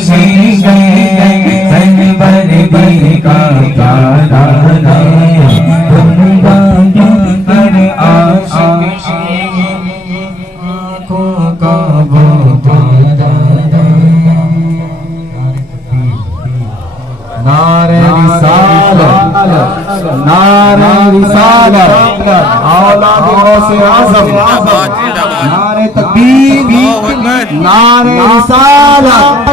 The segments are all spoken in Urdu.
عاشق ہے سرور بھی کا پیارا ہے بندہ ہر عاشق آنکھوں کا وہ تارا ہے نعرہ رسالت نعرہ رسالت اولاد غوث اعظم نعرہ تکبیر نعرہ رسالت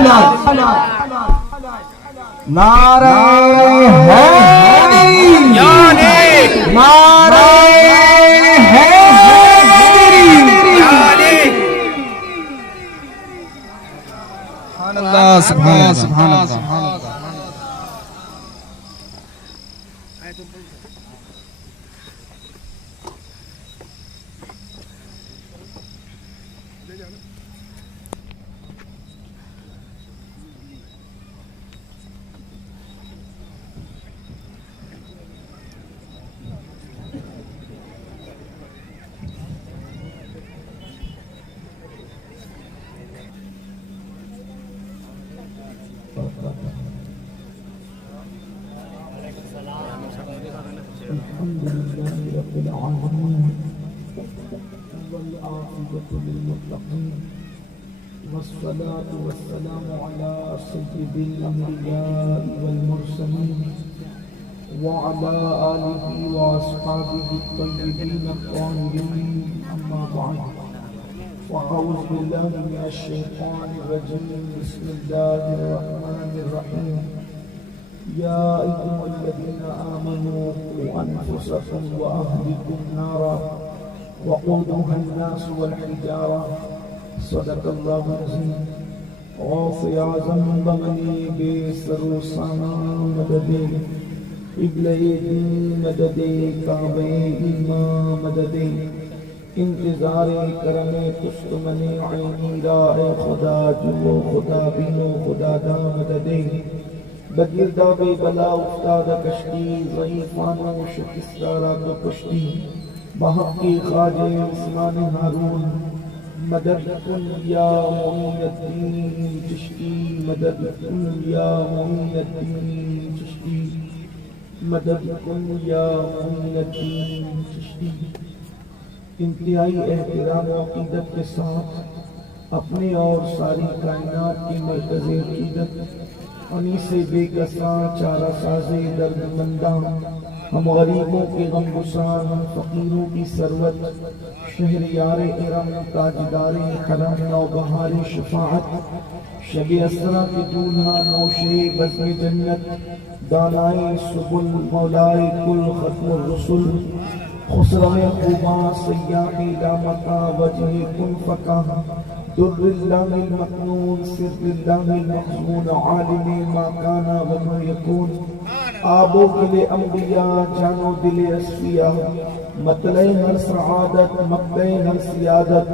نعرہ حیدری نعرہ حیدری سبحان اللہ سبحان اللہ الحمد لله رب العالمين والعاقبة للمتقين والصلاة والسلام على سيد الأنبياء والمرسلين وعلى آله وأصحابه الطيبين الطاهرين أما بعد فأعوذ بالله من الشيطان الرجيم بسم الله الرحمن الرحيم يا أيها الذين آمنوا قوا أنفسكم وأهلكم نارا وقودها الناس والحجارة صدق الله العظيم غوث اعظم بمنی بے سر و سامان مدد قبلہ دین مدد کعبہ ایمان مدد انتظار کرم تستمن عینی راہ خدا جو خدا بینو خدا دا مدد بگرداب بلا افتاد کشتی ضعیفانو شکستارا تو کشتی بحقی خواجہ عثمان ہارون مدد کن یا معین الدین چشتی مدد کن یا معین الدین چشتی مدد کن یا معین الدین چشتی انتہائی احترام و عقیدت کے ساتھ اپنے اور ساری کائنات کی مرکز عقیدت انہی سے بے کساں چارہ ساز درد منداں ہم غریبوں کے غم گسار ہم فقیروں کی ثروت شہریار ارم تاجدار حرم نوبہار شفاعت شب اسرا کے دولہا نوشے بزم جنت دانائے سبل مولائے کل ختم الرسل خسرہ خوباں سیاح دامتا وجہ کن فکا در اللہ المکنون سر اللہ المخزون عالم ما کانا وما یکون آبو دل انبیاء جانو دل اسفیاء مطلع ہر سعادت مقبع ہر سیادت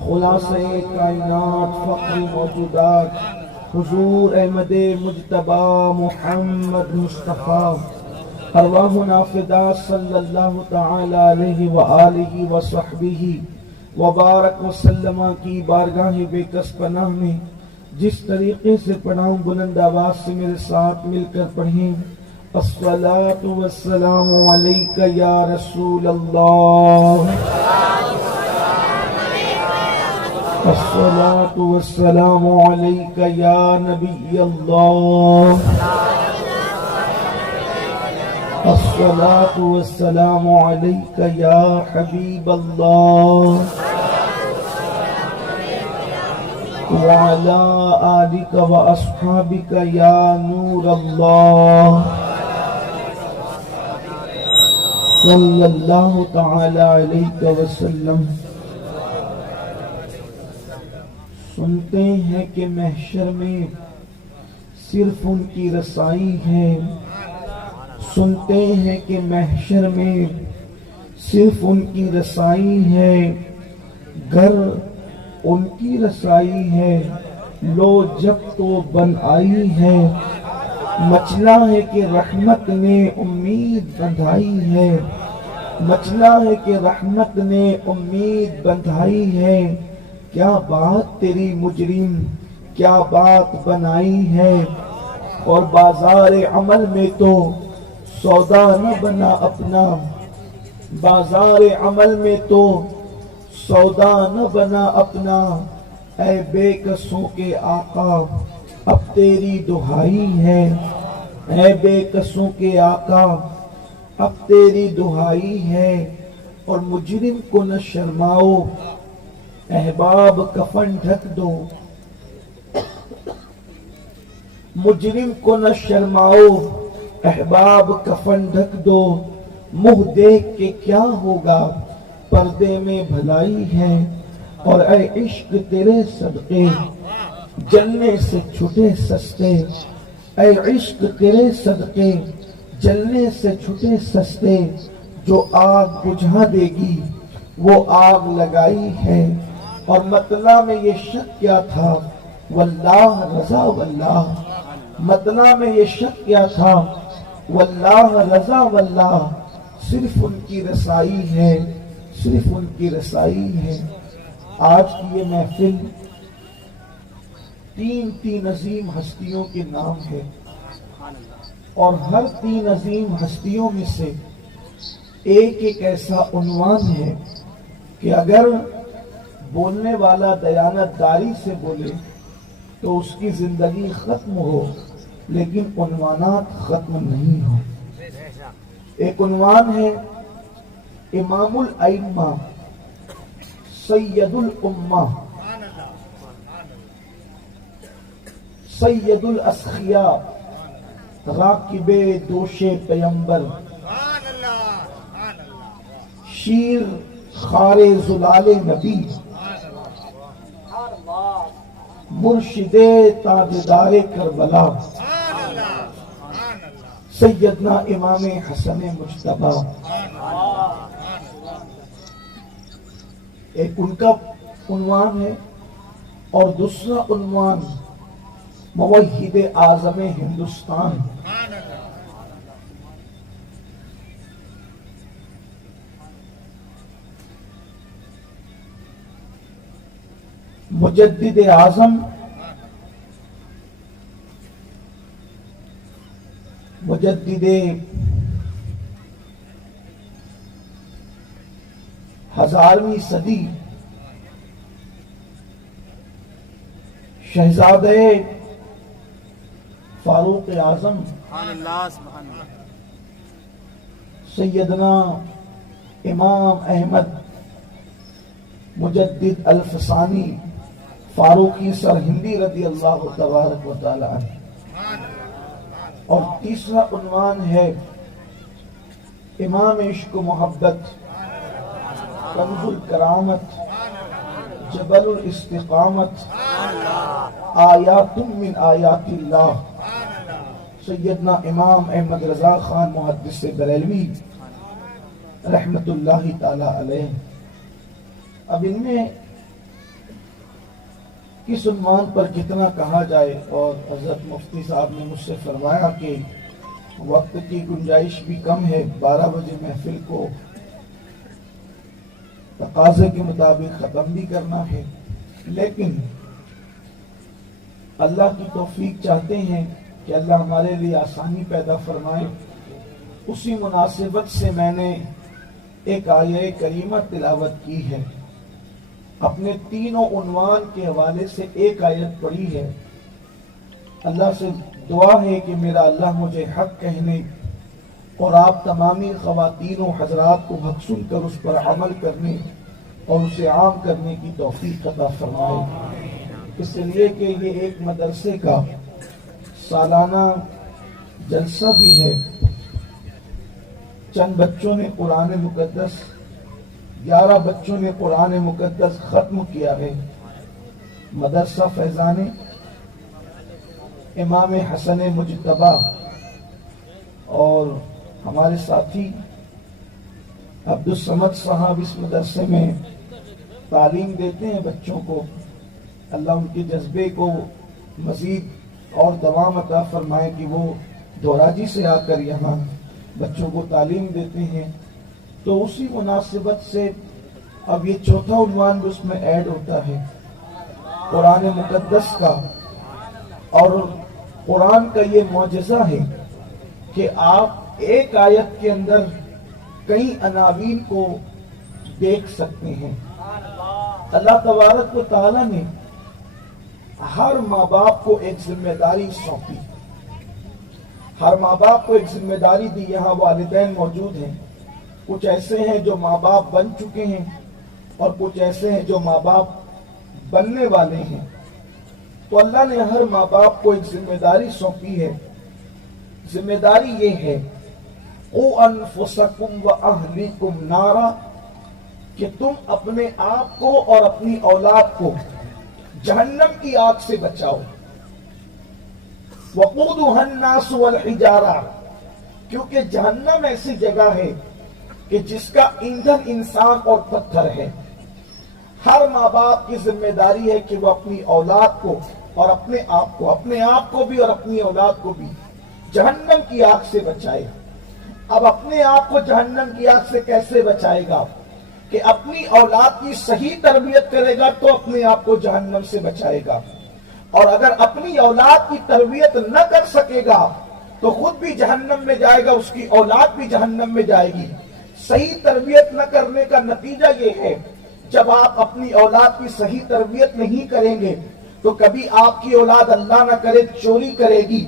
خلاصہ کائنات فقر موجودات حضور احمد مجتبی محمد مصطفیٰ ارواحنا فدا صلی اللہ تعالی علیہ وآلہ وصحبہ وبارک وسلم کی بارگاہ بے کس پناہ میں جس طریقے سے پڑھاؤں بلند آواز سے میرے ساتھ مل کر پڑھیں الصلاة والسلام علیک یا رسول اللہ الصلاة والسلام علیک یا نبی اللہ الصلاة والسلام علیک یا حبیب اللہ وعلى آلك وأصحابك يا نور الله صلی اللہ تعالی علیہ وسلم سنتے ہیں کہ محشر میں صرف ان کی رسائی ہے سنتے ہیں کہ محشر میں صرف ان کی رسائی ہے گر ان کی رسائی ہے لو جب تو بن آئی ہے مچلا ہے کہ رحمت نے امید بندھائی ہے مچلا ہے کہ رحمت نے امید بندھائی ہے کیا بات تیری مجرم کیا بات بنائی ہے، اور بازار عمل میں تو سودا نہ بنا اپنا، بازار عمل میں تو سودا نہ بنا اپنا، اے بے کسوں کے آقا اب تیری دہائی ہے، اے بے کسوں کے آقا اب تیری دہائی ہے، اور مجرم کو نہ شرماؤ احباب کفن ڈھک دو، مجرم کو نہ شرماؤ احباب کفن ڈھک دو، منہ دیکھ کے کیا ہوگا پردے میں بھلائی ہے، اور اے عشق تیرے صدقے جلنے سے چھٹے سستے، اے عشق تیرے صدقے جلنے سے چھٹے سستے، جو آگ بجھا دے گی وہ آگ لگائی ہے، اور مطلع میں یہ شک کیا تھا واللہ رضا واللہ، مطلع میں یہ شک کیا تھا واللہ رضا واللہ، صرف ان کی رسائی ہے، صرف ان کی رسائی ہے۔ آج کی یہ محفل تین عظیم ہستیوں کے نام ہے، اور ہر تین عظیم ہستیوں میں سے ایک ایسا عنوان ہے کہ اگر بولنے والا دیانت داری سے بولے تو اس کی زندگی ختم ہو، لیکن عنوانات ختم نہیں ہو۔ ایک عنوان ہے امام الائمہ سید الامہ سید الاسخیاء راکب دوش پیمبر، شیر خار زلال نبی، مرشد تاجدار کربلا، سیدنا امام حسن مجتبی۔ ایک ان کا عنوان ہے، اور دوسرا عنوان موحد اعظم ہندوستان، مجدد اعظم، مجدد ہزارویں صدی، شہزادہ فاروق اعظم، سیدنا امام احمد مجدد الفسانی فاروقی سرہندی رضی اللہ تبارک و تعالی عنہ۔ اور تیسرا عنوان ہے امام عشق و محبت، کنز الکرامت، جبل الاستقامت، آیات من آیات اللہ، سیدنا امام احمد رضا خان محدث بریلوی رحمت اللہ تعالی علیہ۔ اب ان میں کس عنوان پر کتنا کہا جائے، اور حضرت مفتی صاحب نے مجھ سے فرمایا کہ وقت کی گنجائش بھی کم ہے، 12 بجے محفل کو تقاضے کے مطابق ختم بھی کرنا ہے، لیکن اللہ کی توفیق چاہتے ہیں کہ اللہ ہمارے لیے آسانی پیدا فرمائے۔ اسی مناسبت سے میں نے ایک آیہ کریمہ تلاوت کی ہے، اپنے تینوں عنوان کے حوالے سے ایک آیت پڑھی ہے۔ اللہ سے دعا ہے کہ میرا اللہ مجھے حق کہنے اور آپ تمامی خواتین و حضرات کو حق سن کر اس پر عمل کرنے اور اسے عام کرنے کی توفیق عطا فرمائے، اس لیے کہ یہ ایک مدرسے کا سالانہ جلسہ بھی ہے۔ چند بچوں نے قرآن مقدس 11 بچوں نے قرآن مقدس ختم کیا ہے۔ مدرسہ فیضان امام حسن مجتبی اور ہمارے ساتھی عبدالصمد صاحب اس مدرسے میں تعلیم دیتے ہیں بچوں کو۔ اللہ ان کے جذبے کو مزید اور دوام عطا فرمائے کہ وہ دوراجی سے آ کر یہاں بچوں کو تعلیم دیتے ہیں۔ تو اسی مناسبت سے اب یہ چوتھا عنوان بھی اس میں ایڈ ہوتا ہے، قرآن مقدس کا اور قرآن کا یہ معجزہ ہے کہ آپ ایک آیت کے اندر کئی عناوین کو دیکھ سکتے ہیں۔ اللہ تبارک و تعالیٰ نے ہر ماں باپ کو ایک ذمہ داری سونپی، ہر ماں باپ کو ایک ذمہ داری دی۔ یہاں والدین موجود ہیں، کچھ ایسے ہیں جو ماں باپ بن چکے ہیں اور کچھ ایسے ہیں جو ماں باپ بننے والے ہیں۔ تو اللہ نے ہر ماں باپ کو ایک ذمہ داری سونپی ہے۔ ذمہ داری یہ ہے قُوا أَنفُسَكُمْ وَأَهْلِيكُمْ نَارًا، کہ تم اپنے آپ کو اور اپنی اولاد کو جہنم کی آگ سے بچاؤ۔ وَقُودُهَا النَّاسُ وَالْحِجَارَةُ، کیونکہ جہنم ایسی جگہ ہے کہ جس کا ایندھن انسان اور پتھر ہے۔ ہر ماں باپ کی ذمہ داری ہے کہ وہ اپنی اولاد کو اور اپنے آپ کو بھی اور اپنی اولاد کو بھی جہنم کی آگ سے بچائے۔ اب اپنے آپ کو جہنم کی آگ سے کیسے بچائے گا؟ کہ اپنی اولاد کی صحیح تربیت کرے گا تو اپنے آپ کو جہنم سے بچائے گا، اور اگر اپنی اولاد کی تربیت نہ کر سکے گا تو خود بھی جہنم میں جائے گا، اس کی اولاد بھی جہنم میں جائے گی۔ صحیح تربیت نہ کرنے کا نتیجہ یہ ہے، جب آپ اپنی اولاد کی صحیح تربیت نہیں کریں گے تو کبھی آپ کی اولاد اللہ نہ کرے چوری کرے گی۔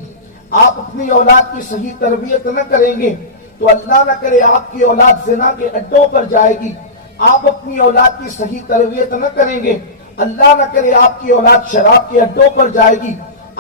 آپ اپنی اولاد کی صحیح تربیت نہ کریں گے تو اللہ نہ کرے آپ کی اولاد زنا کے اڈوں پر جائے گی۔ آپ اپنی اولاد کی صحیح تربیت نہ کریں گے، اللہ نہ کرے آپ کی اولاد شراب کے اڈوں پر جائے گی۔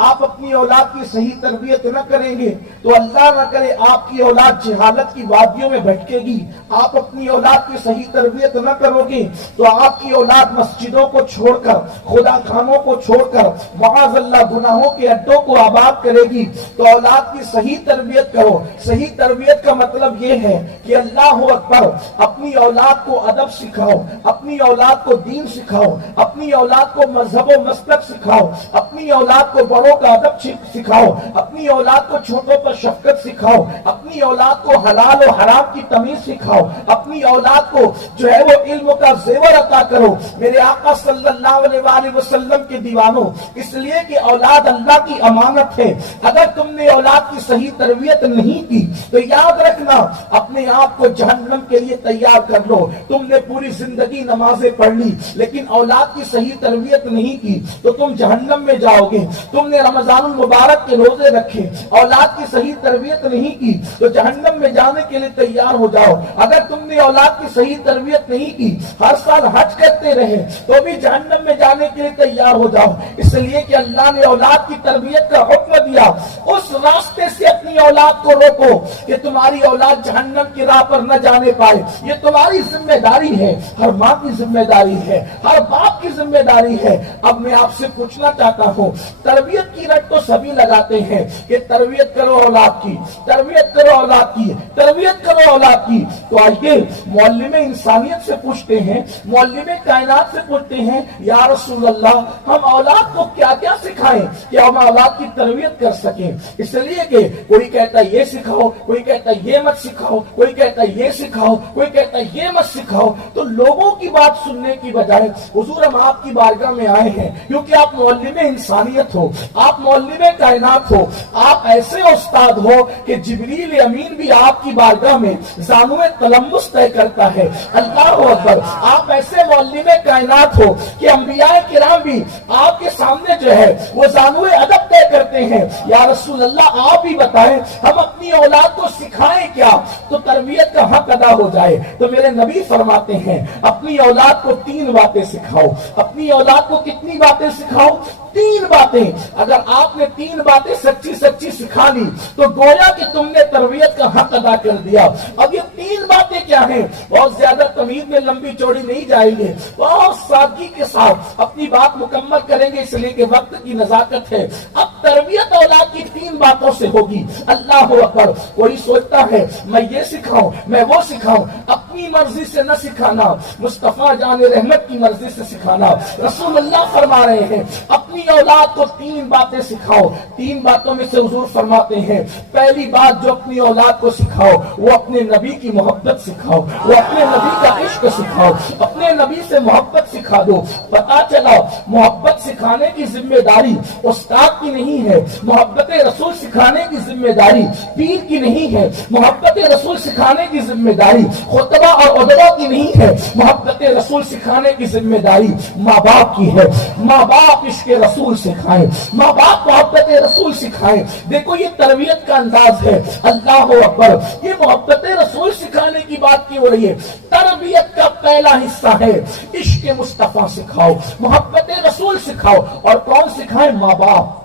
آپ اپنی اولاد کی صحیح تربیت نہ کریں گے تو اللہ نہ کرے آپ کی اولاد جہالت کی وادیوں میں بھٹکے گی۔ آپ اپنی اولاد کی صحیح تربیت نہ کرو گے تو آپ کی اولاد مسجدوں کو چھوڑ کر، خدا خانوں کو چھوڑ کر، معاذ اللہ گناہوں کے اڈوں کو آباد کرے گی۔ تو اولاد کی صحیح تربیت کرو۔ صحیح تربیت کا مطلب یہ ہے کہ اللہ اکبر، اپنی اولاد کو ادب سکھاؤ، اپنی اولاد کو دین سکھاؤ، اپنی اولاد کو مذہب و مسلک سکھاؤ، اپنی اولاد کو بڑوں کا ادب سکھاؤ، اپنی اولاد کو چھوٹوں پر شفقت سکھاؤ، اپنی اولاد کو حلال و حرام کی تمیز سکھاؤ، اپنی اولاد کو جو ہے وہ علم کا زیور عطا کرو۔ میرے آقا صلی اللہ علیہ وآلہ وسلم کے دیوانوں، اس لیے کہ اولاد اللہ کی امانت ہے۔ اگر تم نے اولاد کی صحیح تربیت نہیں کی تو یاد رکھنا اپنے آپ کو جہنم کے لیے تیار کر لو۔ تم نے پوری زندگی نمازیں پڑھ لی لیکن اولاد کی صحیح تربیت نہیں کی تو تم جہنم میں جاؤ گے۔ تم نے رمضان المبارک کے روزے رکھے، اولاد کی صحیح تربیت نہیں کی تو جہنم میں جانے کے لیے تیار ہو جاؤ۔ اگر تم نے اولاد کی صحیح تربیت نہیں کی، ہر سال حج کرتے رہے تو بھی جہنم میں جانے کے لیے تیار ہو جاؤ۔ اس لیے کہ اللہ نے اولاد کی تربیت کا حکم دیا، اس راستے سے اپنی اولاد کو روکو کہ تمہاری اولاد جہنم کی راہ پر نہ جانے پائے۔ یہ تمہاری ذمہ داری ہے، ہر ماں کی ذمہ داری ہے، ہر باپ کی ذمہ داری ہے۔ اب میں آپ سے پوچھنا چاہتا ہوں، تربیت کی رٹ تو سبھی لگاتے ہیں کہ تربیت کرو اولاد کی، تربیت کرو اولاد کی، تربیت کرو اولاد کی۔ تو آئیے معلم انسانیت سے پوچھتے ہیں، معلم کائنات سے پوچھتے ہیں، یا رسول اللہ ہم اولاد کو کیا کیا سکھائیں کہ ہم اولاد کی تربیت کر سکیں؟ اس لیے کہ کوئی کہتا ہے یہ سکھاؤ، کوئی کہتا ہے یہ مت سکھاؤ، کوئی کہتا ہے یہ سکھاؤ، کوئی کہتا ہے یہ مت سکھاؤ۔ تو لوگوں کی بات سننے کی بجائے حضور ہم آپ کی بارگاہ میں آئے ہیں کیونکہ آپ معلم انسانیت ہو، آپ معلم کائنات ہو، آپ ایسے استاد ہو کہ جبریل امین بھی آپ کی بارگاہ میں زانوئے تلمس طے کرتا ہے۔ اللہ اکبر، آپ ایسے معلم کائنات ہو کہ انبیاء کرام بھی آپ کے سامنے جو ہے وہ زانوئے ادب طے کرتے ہیں۔ یا رسول اللہ آپ ہی بتائیں ہم اپنی اولاد کو سکھائیں کیا تو تربیت کا حق ادا ہو جائے؟ تو میرے نبی فرماتے ہیں اپنی اولاد کو 3 باتیں سکھاؤ۔ اپنی اولاد کو کتنی باتیں سکھاؤ؟ 3 باتیں۔ اگر آپ نے 3 باتیں سچی سچی سکھا لی تو گویا کہ تم نے تربیت کا حق ادا کر دیا۔ اب یہ 3 باتیں کیا ہیں؟ بہت زیادہ تمہید میں لمبی چوڑی نہیں جائیں گے، بہت سادگی کے ساتھ اپنی بات مکمل کریں گے اس لیے کہ وقت کی نزاکت ہے۔ اب تربیت اولاد کی 3 باتوں سے ہوگی۔ اللہ اکبر، کوئی سوچتا ہے میں یہ سکھاؤں، میں وہ سکھاؤں۔ اپنی اپنی مرضی سے نہ سکھانا، مصطفیٰ جان رحمت کی مرضی سے سکھانا۔ رسول اللہ فرما رہے ہیں اپنی اولاد کو 3 باتیں سکھاؤ۔ 3 باتوں میں سے حضور فرماتے ہیں پہلی بات جو اپنی اولاد کو سکھاؤ وہ اپنے نبی کی محبت سکھاؤ، وہ اپنے نبی کا عشق سکھاؤ، اپنے نبی سے محبت سکھا دو۔ پتا چلا محبت سکھانے کی ذمہ داری استاد کی نہیں ہے، محبت رسول سکھانے کی ذمہ داری پیر کی نہیں ہے، محبت رسول سکھانے کی ذمہ داری خطبہ اور ادبا کی نہیں ہے، محبت رسول سکھانے کی ذمہ داری ماں باپ کی ہے۔ ماں باپ عشق رسول سکھائیں، ماں باپ محبت رسول سکھائیں۔ دیکھو یہ تربیت کا انداز ہے۔ اللہ اکبر، یہ محبت رسول سکھانے کی بات کی ہو رہی ہے۔ تربیت کا پہلا حصہ ہے عشق مصطفیٰ سکھاؤ، محبت رسول سکھاؤ۔ اور کون سکھائے؟ ماں باپ۔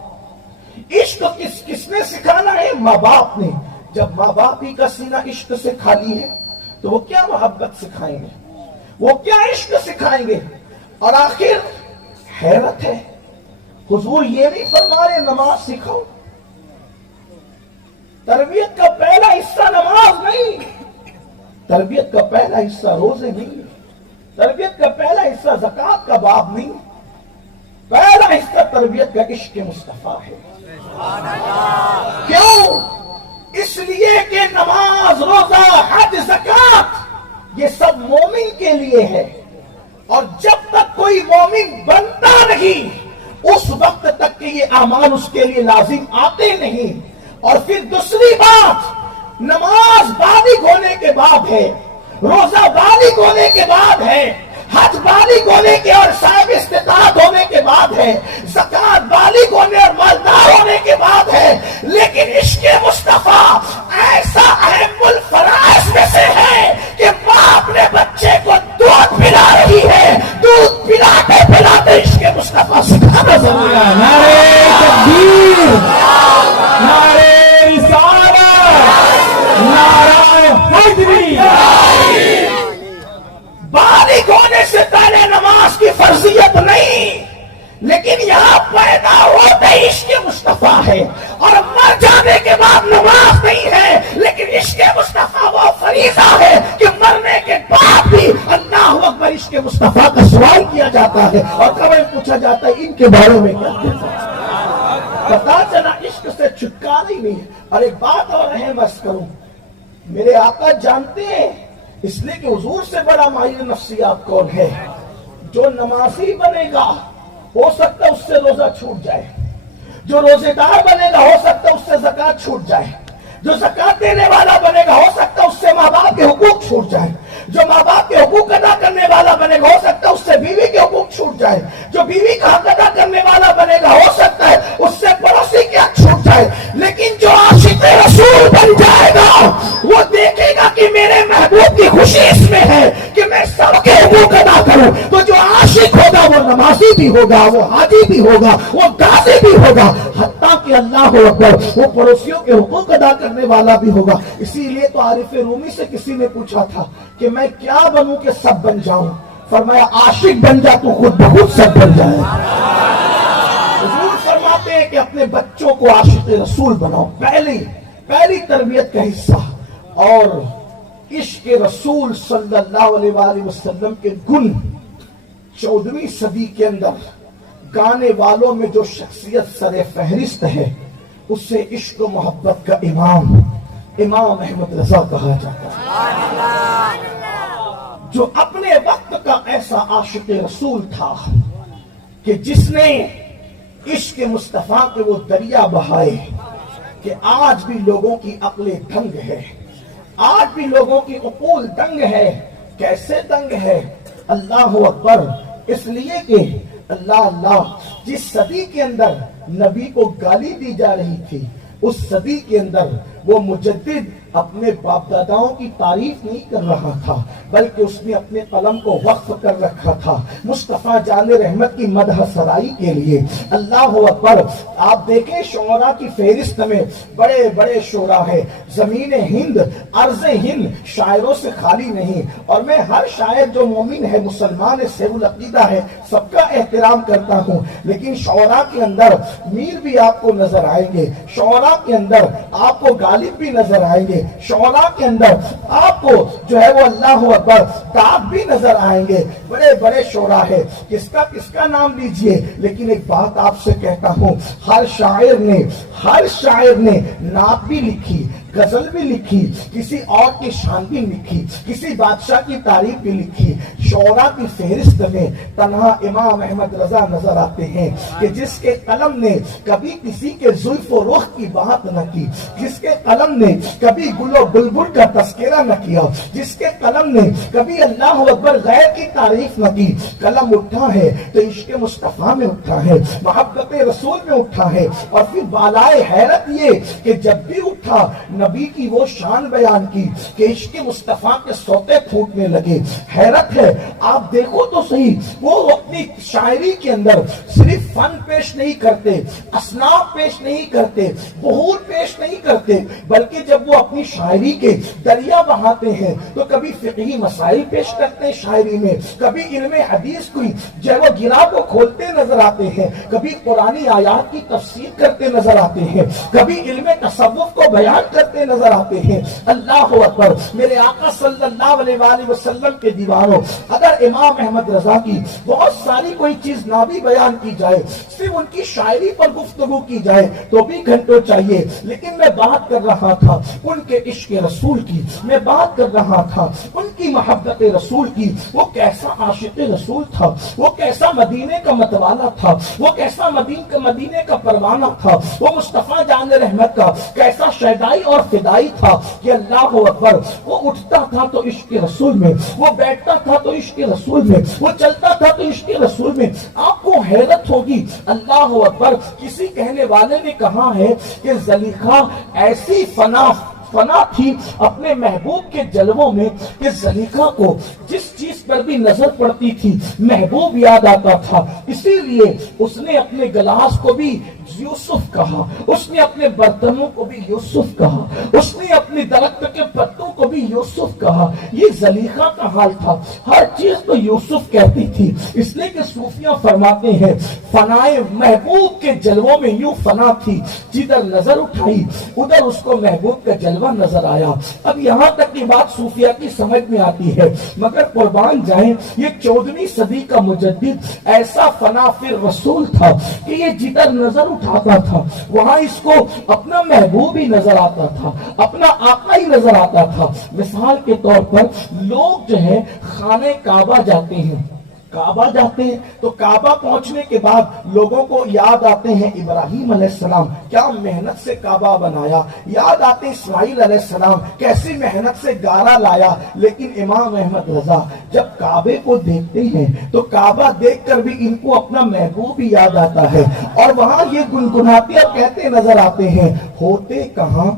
عشق کس نے سکھانا ہے؟ ماں باپ نے۔ جب ماں باپ ہی کا سینہ عشق سے خالی ہے تو وہ کیا محبت سکھائیں گے، وہ کیا عشق سکھائیں گے؟ اور آخر حیرت ہے حضور یہ نہیں فرما رہے نماز سکھاؤ۔ تربیت کا پہلا حصہ نماز نہیں، تربیت کا پہلا حصہ روزے نہیں، تربیت کا پہلا حصہ زکوٰۃ کا باب نہیں، پہلا حصہ تربیت کا عشق مصطفیٰ ہے۔ کیوں؟ اس لیے کہ نماز، روزہ، حج، زکوٰۃ یہ سب مومن کے لیے ہے، اور جب تک کوئی مومن بنتا نہیں اس وقت تک کہ یہ اعمال اس کے لیے لازم آتے نہیں۔ اور پھر دوسری بات، نماز بالغ ہونے کے بعد ہے، روزہ بالغ ہونے کے بعد ہے، حج بالغ ہونے کے اور صاحب استطاعت ہونے کے بعد ہے، زکوٰۃ بالغ ہونے اور مالدار ہونے کے بعد ہے۔ لیکن عشق مصطفیٰ ایسا اہم الفرائض میں سے ہے کہ ماں اپنے بچے کو دودھ پلا رہی ہے، دودھ پلاتے پلاتے عشق مصطفیٰ سکھانا ضروری ہے۔ نعرہ تکبیر، نعرہ رسالت، نعرہ حیدری۔ بالغ ہونے سے پہلے نماز کی فرضیت نہیں، لیکن یہاں پیدا ہوتے عشق مصطفیٰ ہے، اور مر جانے کے بعد نماز نہیں ہے، لیکن عشق مصطفیٰ وہ فریضہ ہے کہ مرنے کے بعد بھی اللہ اکبر عشق مصطفیٰ کا سوال کیا جاتا ہے اور خبر پوچھا جاتا ہے ان کے بارے میں کیا کہتے ہیں۔ پتا چلا عشق سے چھٹکارا ہی نہیں ہے۔ اور ایک بات اور ہے بس کروں، میرے آقا جانتے ہیں اس لیے کہ حضور سے بڑا ماہر نفسیات کون ہے؟ جو نمازی بنے گا ہو سکتا ہے اس سے روزہ چھوٹ جائے، جو روزے دار بنے گا ہو سکتا ہے اس سے زکوٰۃ چھوٹ جائے، جو زکوٰۃ دینے والا بنے گا ہو سکتا ہے اس سے ماں باپ کے حقوق چھوٹ جائے، جو ماں باپ کے حقوق ادا کرنے والا بنے گا ہو سکتا ہے اس سے بیوی کے حقوق چھوٹ جائے، جو بیوی کا حق ادا کرنے والا بنے گا ہو سکتا ہے اس سے پڑوسی کے حق چھوٹ جائے۔ لیکن جو عاشق رسول بن جائے گا وہ دیکھے گا کہ میرے محبوب کی خوشی اس میں ہے کہ میں سب کے حقوق ادا کروں۔ تو جو عاشق ہوگا وہ نمازی بھی ہوگا، وہ حاجی بھی ہوگا، وہ غازی بھی ہوگا، حتیٰ کہ اللہ اکبر وہ پڑوسیوں کے حقوق ادا کرنے والا بھی ہوگا۔ اسی لیے تو عارف رومی سے کسی نے پوچھا تھا کہ میں کیا بنوں کہ سب بن جاؤں؟ فرمایا عاشق بن جا تو خود بخود سب بن جائے۔ حضور فرماتے ہیں کہ اپنے بچوں کو عاشق رسول بناؤ، پہلی تربیت کا حصہ۔ اور عشق رسول صلی اللہ علیہ وآلہ وسلم کے گن 14ویں صدی کے اندر گانے والوں میں جو شخصیت سر فہرست ہے اس سے عشق و محبت کا امام احمد رضا کہا جاتا ہے، جو اپنے وقت کا ایسا عاشق رسول تھا کہ جس نے عشق مصطفیٰ کے وہ دریا بہائے کہ آج بھی لوگوں کی عقلیں دنگ ہے، آج بھی لوگوں کی عقول دنگ ہے۔ کیسے دنگ ہے؟ اللہ اکبر، اس لیے کہ اللہ جس صدی کے اندر نبی کو گالی دی جا رہی تھی اس صدی کے اندر وہ مجدد اپنے باپ داداؤں کی تعریف نہیں کر رہا تھا بلکہ اس نے اپنے قلم کو وقف کر رکھا تھا مصطفیٰ جان رحمت کی مدح سرائی کے لیے۔ اللہ اکبر، آپ دیکھیں شعراء کی فہرست میں بڑے بڑے شعراء ہیں، زمین ہند ارض ہند شاعروں سے خالی نہیں۔ اور میں ہر شاعر جو مومن ہے، مسلمان ہے، سیر العقیدہ ہے، سب کا احترام کرتا ہوں، لیکن شعراء کے اندر میر بھی آپ کو نظر آئیں گے، شعراء کے اندر آپ کو غالب بھی نظر آئیں گے، گے شعراء کے اندر آپ کو جو ہے وہ اللہ اکبر داغ بھی نظر آئیں گے. بڑے بڑے شعراء ہے, کس کا نام لیجئے, لیکن ایک بات آپ سے کہتا ہوں, ہر شاعر نے نعت بھی لکھی, غزل بھی لکھی, کسی اور کی شان بھی لکھی, کسی بادشاہ کی تعریف بھی لکھی. شعراء کی فہرست میں تنہا امام احمد رضا نظر آتے ہیں کہ جس کے قلم نے کبھی کسی کے زلف و رخ کی بات نہ کی, جس کے قلم نے کبھی گل و بلبل کا تذکرہ نہ کیا, جس کے قلم نے کبھی اللہ اکبر غیر کی تعریف نہ کی. قلم اٹھا ہے تو عشق مصطفیٰ میں اٹھا ہے, محبت رسول میں اٹھا ہے, اور پھر بالائے حیرت یہ کہ جب بھی اٹھا نبی کی وہ شان بیان کی کہ عشق مصطفیٰ کے سوتے پھوٹنے لگے. حیرت ہے, آپ دیکھو تو صحیح, وہ اپنی شاعری کے اندر صرف فن پیش نہیں کرتے, اصناف پیش نہیں کرتے, بحور پیش نہیں کرتے, بلکہ جب وہ اپنی شاعری کے دریا بہاتے ہیں تو کبھی فقہی مسائل پیش کرتے ہیں شاعری میں, کبھی علم حدیث کوئی جو وہ گرا کو کھولتے نظر آتے ہیں, کبھی قرآنی آیات کی تفسیر کرتے نظر آتے ہیں, کبھی علم تصوف کو بیان کرتے نظر آتے ہیں. اللہ اکبر. میرے آقا صلی اللہ علیہ وآلہ وسلم کے دیوانوں, اگر امام احمد رضا کی بہت ساری کوئی چیز نہ بھی بیان کی جائے, صرف ان کی شاعری پر گفتگو کی جائے تو بھی گھنٹوں چاہیے, لیکن میں بات کر رہا تھا ان کے عشق رسول کی, میں بات کر رہا تھا ان کی محبت رسول کی. وہ کیسا عاشق رسول تھا, وہ کیسا مدینے کا متوالا تھا, وہ کیسا مدینے کا پروانہ تھا, وہ مصطفیٰ جان رحمت کا کیسا شیدائی اور فدائی تھا کہ اللہ اکبر. وہ اٹھتا تھا تو عشق رسول میں, وہ بیٹھتا تھا تو عشق رسول میں, وہ چلتا تھا تو عشق رسول میں. آپ کو حیرت ہوگی, اللہ اکبر, کسی کہنے والے نے کہا ہے کہ زلیخا ایسی فنا تھی اپنے محبوب کے جلووں میں کہ زلیخا کو جس چیز پر بھی نظر پڑتی تھی محبوب یاد آتا تھا, اسی لیے اس نے اپنے گلاس کو بھی یوسف کہا, اس نے اپنے برتنوں کو بھی یوسف کہا, اس نے اپنے درخت کے پتوں کو بھی یوسف کہا. یہ زلیخا کا حال تھا, ہر چیز تو یوسف کہتی تھی. اس لیے کہ صوفیاں فرماتے ہیں فنائے محبوب کے جلووں میں یوں فنا تھی, جدھر نظر اٹھائی ادھر اس کو محبوب کا جلوہ نظر آیا. اب یہاں تک کی بات صوفیہ کی سمجھ میں آتی ہے, مگر قربان جائیں یہ 14ویں صدی کا مجدد ایسا فنا فی رسول تھا کہ یہ جدھر نظر اٹھاتا تھا وہاں اس کو اپنا محبوب ہی نظر آتا تھا, اپنا آقا ہی نظر آتا تھا. مثال کے طور پر لوگ جو ہے خانہ کعبہ جاتے ہیں, کعبہ جاتے ہیں تو کعبہ پہنچنے کے بعد لوگوں کو یاد آتے ہیں ابراہیم علیہ السلام, کیا محنت سے کعبہ بنایا, یاد آتے ہیں اسماعیل علیہ السلام کیسی محنت سے گارا لایا. لیکن امام احمد رضا جب کعبے کو دیکھتے ہیں تو کعبہ دیکھ کر بھی ان کو اپنا محبوب ہی یاد آتا ہے, اور وہاں یہ گنگناتے اور کہتے نظر آتے ہیں ہوتے کہاں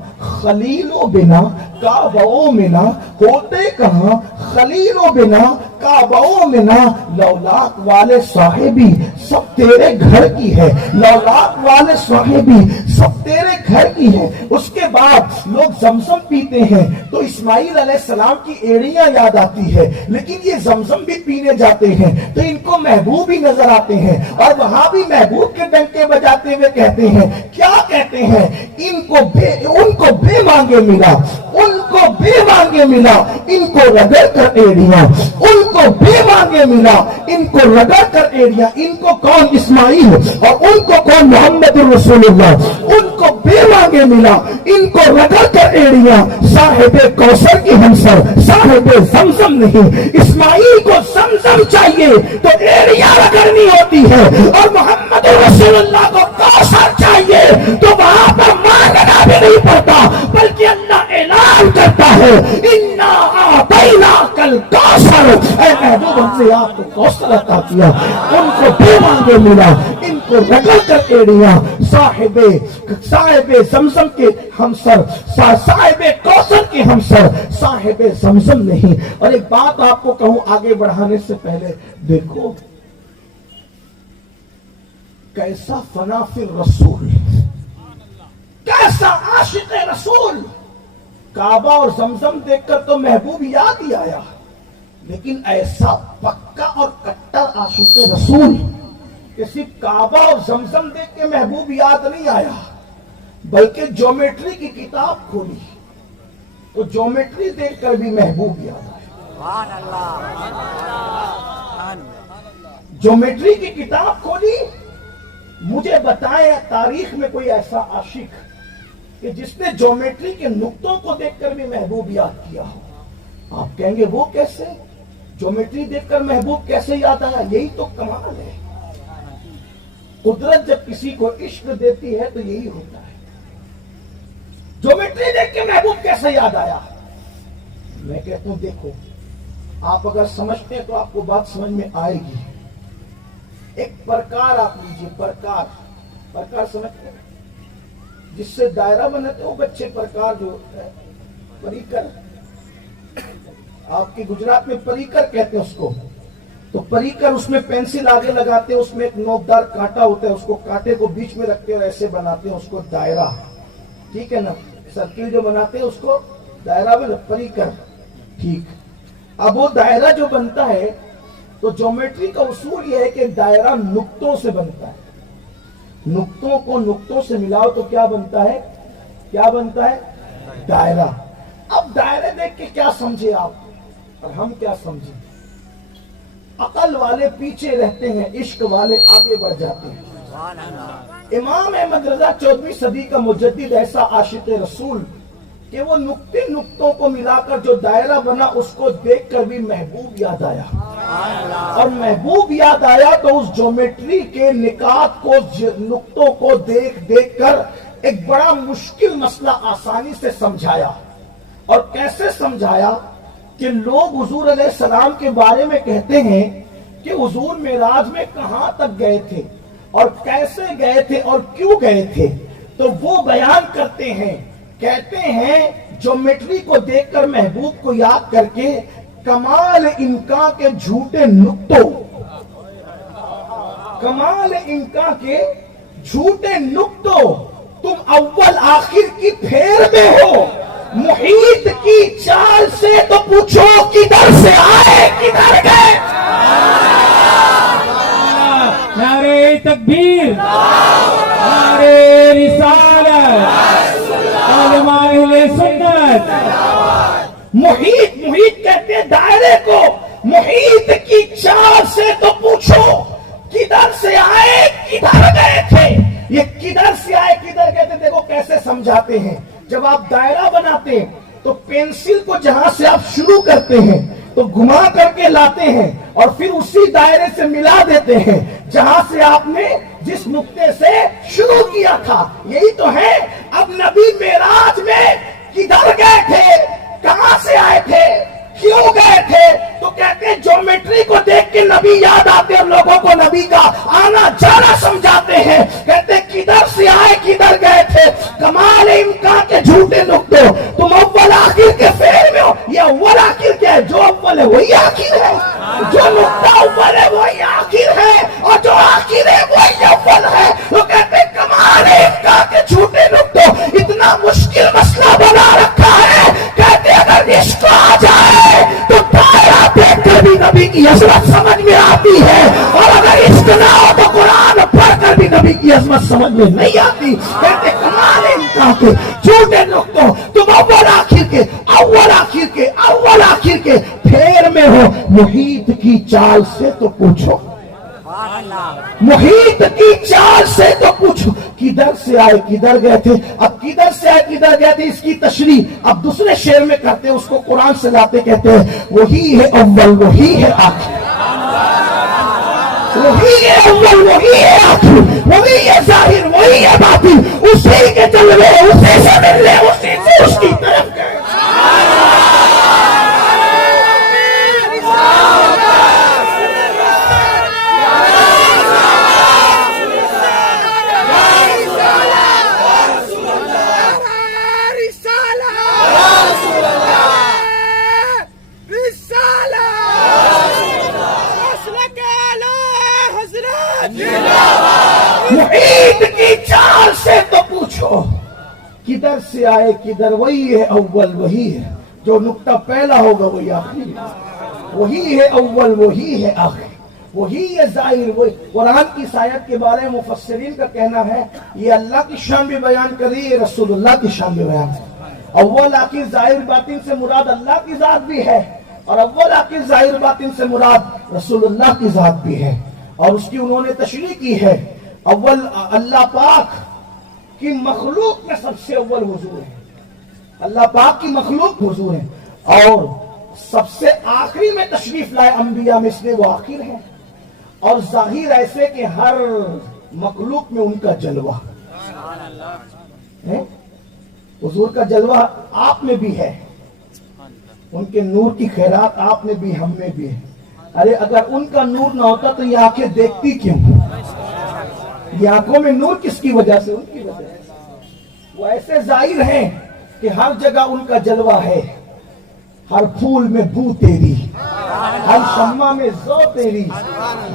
خلیل و بنا کعبہ منا, ہوتے کہاں خلیل و بنا کعبہ منا, لولاک والے صاحبی سب تیرے گھر کی ہے, لولاک والے صاحبی سب تیرے گھر کی ہے. اس کے بعد لوگ زمزم پیتے ہیں تو اسماعیل علیہ السلام کی ایڑیاں یاد آتی ہے, لیکن یہ زمزم بھی پینے جاتے ہیں تو ان کو محبوب ہی نظر آتے ہیں, اور وہاں بھی محبوب کے ڈنکے بجاتے ہوئے کہتے ہیں, کیا کہتے ہیں, ان کو بے مانگے ملا, ان کو بے مانگے ملا, ان کو رگڑ کر ایڑیاں, ان کو بے مانگے ملا, ان کو رگڑ کر ایڑیاں. ان کو کون اسماعیل اور ان کو کون محمد رسول اللہ, ان کو بے مانگے ملا, ان کو رگڑ کر ایڑیاں. صاحب کوثر کی ہمسر صاحب زمزم نہیں, اسماعیل کو زمزم چاہیے تو ایڑیاں رگڑنی ہوتی ہے, اور محمد رسول اللہ کو کوثر چاہیے تو وہاں پر مانگنا بھی نہیں پڑتا, بلکہ اللہ اعلان کرتا ہے انا اعطیناک الکوثر, اے محبوب ہم نے آپ کو کوثر عطا کیا. ان کو بے مانگے ملا, ان کو رگڑ کر ایڑیاں. صاحب زمزم کے ہمسر, صاحب کوثر کے ہمسر, صاحب زمزم نہیں. اور ایک بات آپ کو کہوں آگے بڑھانے سے پہلے, دیکھو کیسا فنا فی الرسول, کیسا عاشق رسول. کعبہ اور زمزم دیکھ کر تو محبوب یاد ہی آیا, لیکن ایسا پکا اور کٹر عاشق رسول کہ صرف کعبہ اور زمزم دیکھ کے محبوب یاد نہیں آیا, بلکہ جیومیٹری کی کتاب کھولی, تو جیومیٹری دیکھ کر بھی محبوب یاد آئے. جیومیٹری کی کتاب کھولی, مجھے بتائیں تاریخ میں کوئی ایسا عاشق کہ جس نے جیومیٹری کے نقطوں کو دیکھ کر بھی محبوب یاد کیا ہو. آپ کہیں گے وہ کیسے, جیومیٹری دیکھ کر محبوب کیسے یاد آیا؟ یہی تو کمال ہے. قدرت جب کسی کو عشق دیتی ہے تو یہی ہوتا ہے. جیومیٹری دیکھ کے محبوب کیسے یاد آیا؟ میں کہتا ہوں دیکھو, آپ اگر سمجھتے ہیں تو آپ کو بات سمجھ میں آئے گی. ایک پرکار آپ لیجئے, پرکار سمجھتے ہیں جس سے دائرہ بناتے ہو بچے, پرکار جو ہے پریکر, آپ کی گجرات میں پریکر کہتے ہیں اس کو. تو پریکر, اس میں پینسل آگے لگاتے ہیں, اس میں ایک نوکدار کانٹا ہوتا ہے, اس کو کانٹے کو بیچ میں رکھتے ہیں اور ایسے بناتے ہیں اس کو دائرہ. ٹھیک ہے نا, سرکل جو بناتے ہیں اس کو دائرہ میں پریکر. ٹھیک, اب وہ دائرہ جو بنتا ہے تو جیومیٹری کا اصول یہ ہے کہ دائرہ نقطوں سے بنتا ہے. نقطوں کو نقطوں سے ملاؤ تو کیا بنتا ہے؟ کیا بنتا ہے؟ دائرہ. اب دائرے دیکھ کے کیا سمجھے آپ اور ہم کیا سمجھیں؟ عقل والے پیچھے رہتے ہیں, عشق والے آگے بڑھ جاتے ہیں. امام احمد رضا 14ویں صدی کا مجدد ایسا عاشق رسول کہ وہ نقطوں کو ملا کر جو دائرہ بنا اس کو دیکھ کر بھی محبوب یاد آیا. اور محبوب یاد آیا تو اس جیومیٹری کے نکات کو, نقطوں کو دیکھ کر ایک بڑا مشکل مسئلہ آسانی سے سمجھایا. اور کیسے سمجھایا کہ لوگ حضور علیہ السلام کے بارے میں کہتے ہیں کہ حضور معراج میں کہاں تک گئے تھے اور کیسے گئے تھے اور کیوں گئے تھے, تو وہ بیان کرتے ہیں, کہتے ہیں جیومیٹری کو دیکھ کر محبوب کو یاد کر کے کمال انکا کے جھوٹے نقطوں, کمال انکا کے جھوٹے نقطوں, تم اول آخر کی پھیر میں ہو, محیط کی چال سے تو پوچھو کدھر سے آئے کدھر گئے. نعرہ تکبیر, نعرہ رسالت, علماء اہل سنت. محیط کہتے ہیں دائرے کو, محیط کی چال سے تو پوچھو کدھر سے آئے کدھر گئے تھے. یہ کدھر سے آئے کدھر گئے تھے دیکھو کیسے سمجھاتے ہیں. جب آپ دائرہ بناتے ہیں تو پینسل کو جہاں سے آپ شروع کرتے ہیں تو گھما کر کے لاتے ہیں اور پھر اسی دائرے سے ملا دیتے ہیں جہاں سے آپ نے جس نقطے سے شروع کیا تھا. یہی تو ہے. اب نبی معراج میں کدھر گئے تھے, کہاں سے آئے تھے, کیوں گئے تھے, تو کہتے ہیں جیومیٹری کو دیکھ کے نبی یاد آتے اور لوگوں کو نبی کا آنا جانا سمجھاتے ہیں. کہتے ہیں کدھر سے آئے کدھر گئے تھے, کمال امکان کے جھوٹے نقطے, تم اول آخر کے فعل میں ہو. یہ اول آخر کیا ہے؟ جو اول ہے وہی آخر ہے, جو نقطہ اول ہے وہی آخر ہے, اور جو آخر ہے وہی اول ہے. وہ کہتے ہیں کمال امکان کے جھوٹے نقطوں, اتنا مشکل مسئلہ بنا رکھا ہے. کہتے ہیں اگر عشق آ جائے تو دائرہ دیکھ کر بھی نبی کی عظمت سمجھ میں آتی ہے, اور اگر عشق نہ ہو تو قرآن پڑھ کر بھی نبی کی عظمت سمجھ میں نہیں آتی. کہتے کمال انکا کے جھوٹے نقطوں, تم اول آخر کے پھیر میں ہو, محیط کی چال سے تو پوچھو, محیط کی چال سے تو پوچھو کدھر سے آئے کدھر گئے تھے. اب کدھر سے آئے کدھر گئے تھے اس کی تشریح اب دوسرے شعر میں کرتے ہیں, اس کو قرآن سے لاتے, کہتے ہیں وہی ہے اول وہی ہے آخر, وہی ہے اول وہی ہے آخر, وہی ہے ظاہر وہی ہے باطن, اسی کے جلوے اسی سے ملنے اسی سے اس کی طرف گئے. محیط کی چال سے تو پوچھو کدھر سے آئے کدھر, وہی ہے اول وہی ہے, جو نقطہ پہلا ہوگا وہی آخری, وہی ہے اول وہی ہے آخر, وہی ہے ظاہر وہی. قرآن کی آیت کے بارے میں مفسرین کا کہنا ہے یہ اللہ کی شان بھی بیان کر رہی ہے, رسول اللہ کی شان بھی بیان کر رہی ہے. اول آخر ظاہر باطن سے مراد اللہ کی ذات بھی ہے، اور اول آخر ظاہر باطن سے مراد رسول اللہ کی ذات بھی ہے، اور اس کی انہوں نے تشریح کی ہے۔ اول اللہ پاک کی مخلوق میں سب سے اول حضور ہے، اللہ پاک کی مخلوق حضور ہے، اور سب سے آخری میں تشریف لائے انبیاء میں، اس لیے وہ آخر ہے، اور ظاہر ایسے کہ ہر مخلوق میں ان کا جلوہ ہے، حضور کا جلوہ آپ میں بھی ہے، ان کے نور کی خیرات آپ میں بھی، ہم میں بھی ہے۔ ارے اگر ان کا نور نہ ہوتا تو یہ آنکھیں دیکھتی کیوں؟ یہ آنکھوں میں نور کس کی وجہ سے؟ ان کی وجہ سے۔ وہ ایسے ظاہر ہیں کہ ہر جگہ ان کا جلوہ ہے، ہر پھول میں بو تیری، ہر شمع میں ذو تیری،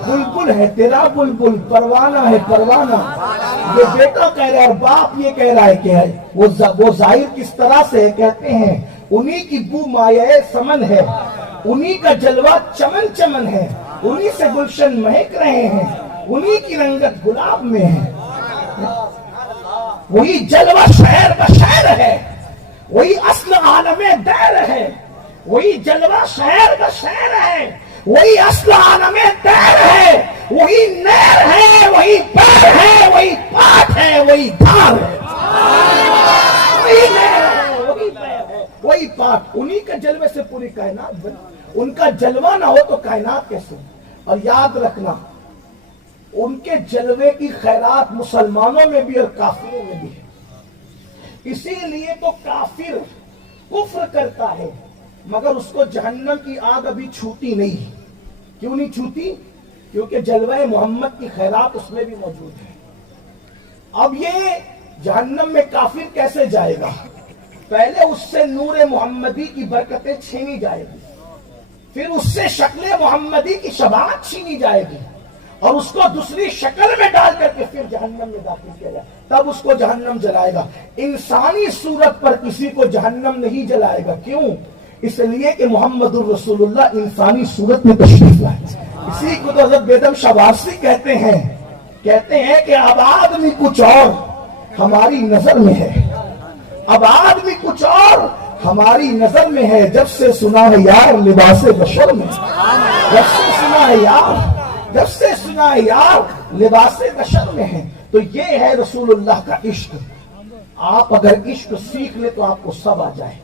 بلبل ہے تیرا بلبل، پروانہ ہے پروانہ۔ یہ بیٹا کہہ رہا ہے اور باپ یہ کہہ رہا ہے کہ وہ ظاہر کس طرح سے کہتے ہیں، انہی کی بو مایہ سمن ہے، انہی کا جلوہ چمن چمن ہے، انہی سے گلشن مہک رہے ہیں، انہی کی رنگت گلاب میں ہے۔ وہی جلوہ شہر بشہر ہے، وہی اصل عالم دیر ہے، وہی جلوہ شہر بشہر ہے، وہی اصل عالم دیر ہے، وہی نیر ہے، وہی پیر ہے، وہی پاٹ ہے، وہی دھار ہے، وہی نیر ہے، وہی پیر ہے، وہی پاٹ۔ انہی کے جلوے سے پوری کائنات بنی، ان کا جلوہ نہ ہو تو کائنات کیسے؟ اور یاد رکھنا ان کے جلوے کی خیرات مسلمانوں میں بھی اور کافروں میں بھی ہے۔ اسی لیے تو کافر کفر کرتا ہے مگر اس کو جہنم کی آگ ابھی چھوتی نہیں۔ کیوں نہیں چھوتی؟ کیونکہ جلوہ محمد کی خیرات اس میں بھی موجود ہے۔ اب یہ جہنم میں کافر کیسے جائے گا؟ پہلے اس سے نور محمدی کی برکتیں چھینی جائے گی، پھر اس سے شکل محمدی کی شفاعت چھینی جائے گی، اور اس کو دوسری شکل میں ڈال کر کے پھر جہنم میں داخل کیا جائے، تب اس کو جہنم جلائے گا۔ انسانی صورت پر کسی کو جہنم نہیں جلائے گا۔ کیوں؟ اس لیے کہ محمد الرسول اللہ انسانی صورت میں تشریف لائے۔ اسی کو تو حضرت بیدم شوارسی کہتے ہیں کہ اب آدمی کچھ اور ہماری نظر میں ہے، اب آدمی کچھ اور ہماری نظر میں ہے، جب سے سنا ہے یار لباس بشر میں، جب سے سنا ہے یار، جب سے سنا ہے یار لباس بشر میں ہے۔ تو یہ ہے رسول اللہ کا عشق۔ آپ اگر عشق سیکھ لے تو آپ کو سب آ جائے،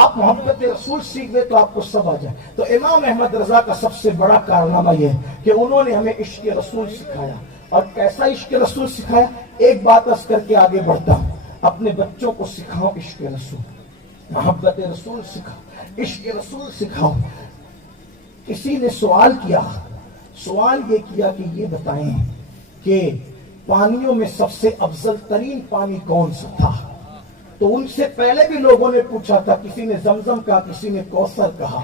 آپ محبت رسول سیکھ لے تو آپ کو سب آ جائے۔ تو امام احمد رضا کا سب سے بڑا کارنامہ یہ ہے کہ انہوں نے ہمیں عشق رسول سکھایا۔ اور کیسا عشق رسول سکھایا؟ ایک بات عرض کر کے آگے بڑھتا ہوں، اپنے بچوں کو سکھاؤ عشق رسول، محبت رسول سکھاؤ، عشق رسول سکھاؤ۔ کسی نے سوال کیا، سوال یہ کیا کہ یہ بتائیں کہ پانیوں میں سب سے افضل ترین پانی کون سا تھا؟ تو ان سے پہلے بھی لوگوں نے پوچھا تھا، کسی نے زمزم کہا، کسی نے کوثر کہا،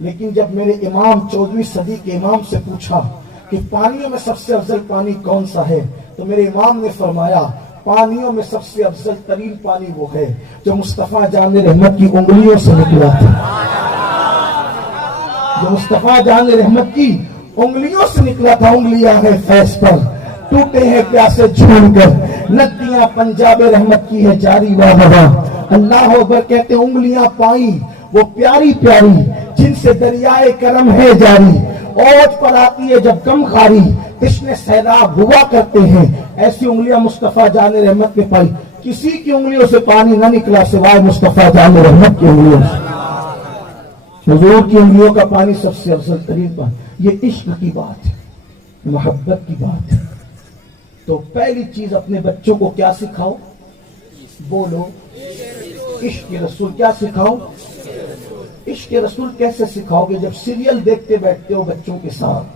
لیکن جب میرے امام 14ویں صدی کے امام سے پوچھا کہ پانیوں میں سب سے افضل پانی کون سا ہے، تو میرے امام نے فرمایا پانیوں میں سب سے افضل ترین پانی وہ ہے جو مصطفیٰ جان رحمت کی انگلیوں سے نکلا تھا، جو مصطفیٰ جان رحمت کی انگلیوں سے نکلا تھا۔ انگلیاں ہیں فیض پر، ٹوٹے ہیں پیاسے جھول کر، ندیاں پنجاب رحمت کی ہے جاری واہ واہ۔ اللہ اکبر کہتے انگلیاں پائیں وہ پیاری پیاری جن سے دریائے کرم ہے جاری، اوج پر آتی ہے جب کم خاری، تشنے سیلاب ہوا کرتے ہیں، ایسی انگلیاں مصطفیٰ جان رحمت نے پائی۔ کسی کی انگلیوں سے پانی نہ نکلا سوائے مصطفیٰ جان رحمت کی انگلیوں سے۔ حضور کی انگلیوں کا پانی سب سے افضل ترین پانی۔ یہ عشق کی بات ہے، محبت کی بات ہے۔ تو پہلی چیز اپنے بچوں کو کیا سکھاؤ؟ بولو عشق رسول۔ کیا سکھاؤ؟ عشق رسول۔ کیسے سکھاؤ گے؟ جب سیریل دیکھتے بیٹھتے ہو بچوں کے ساتھ،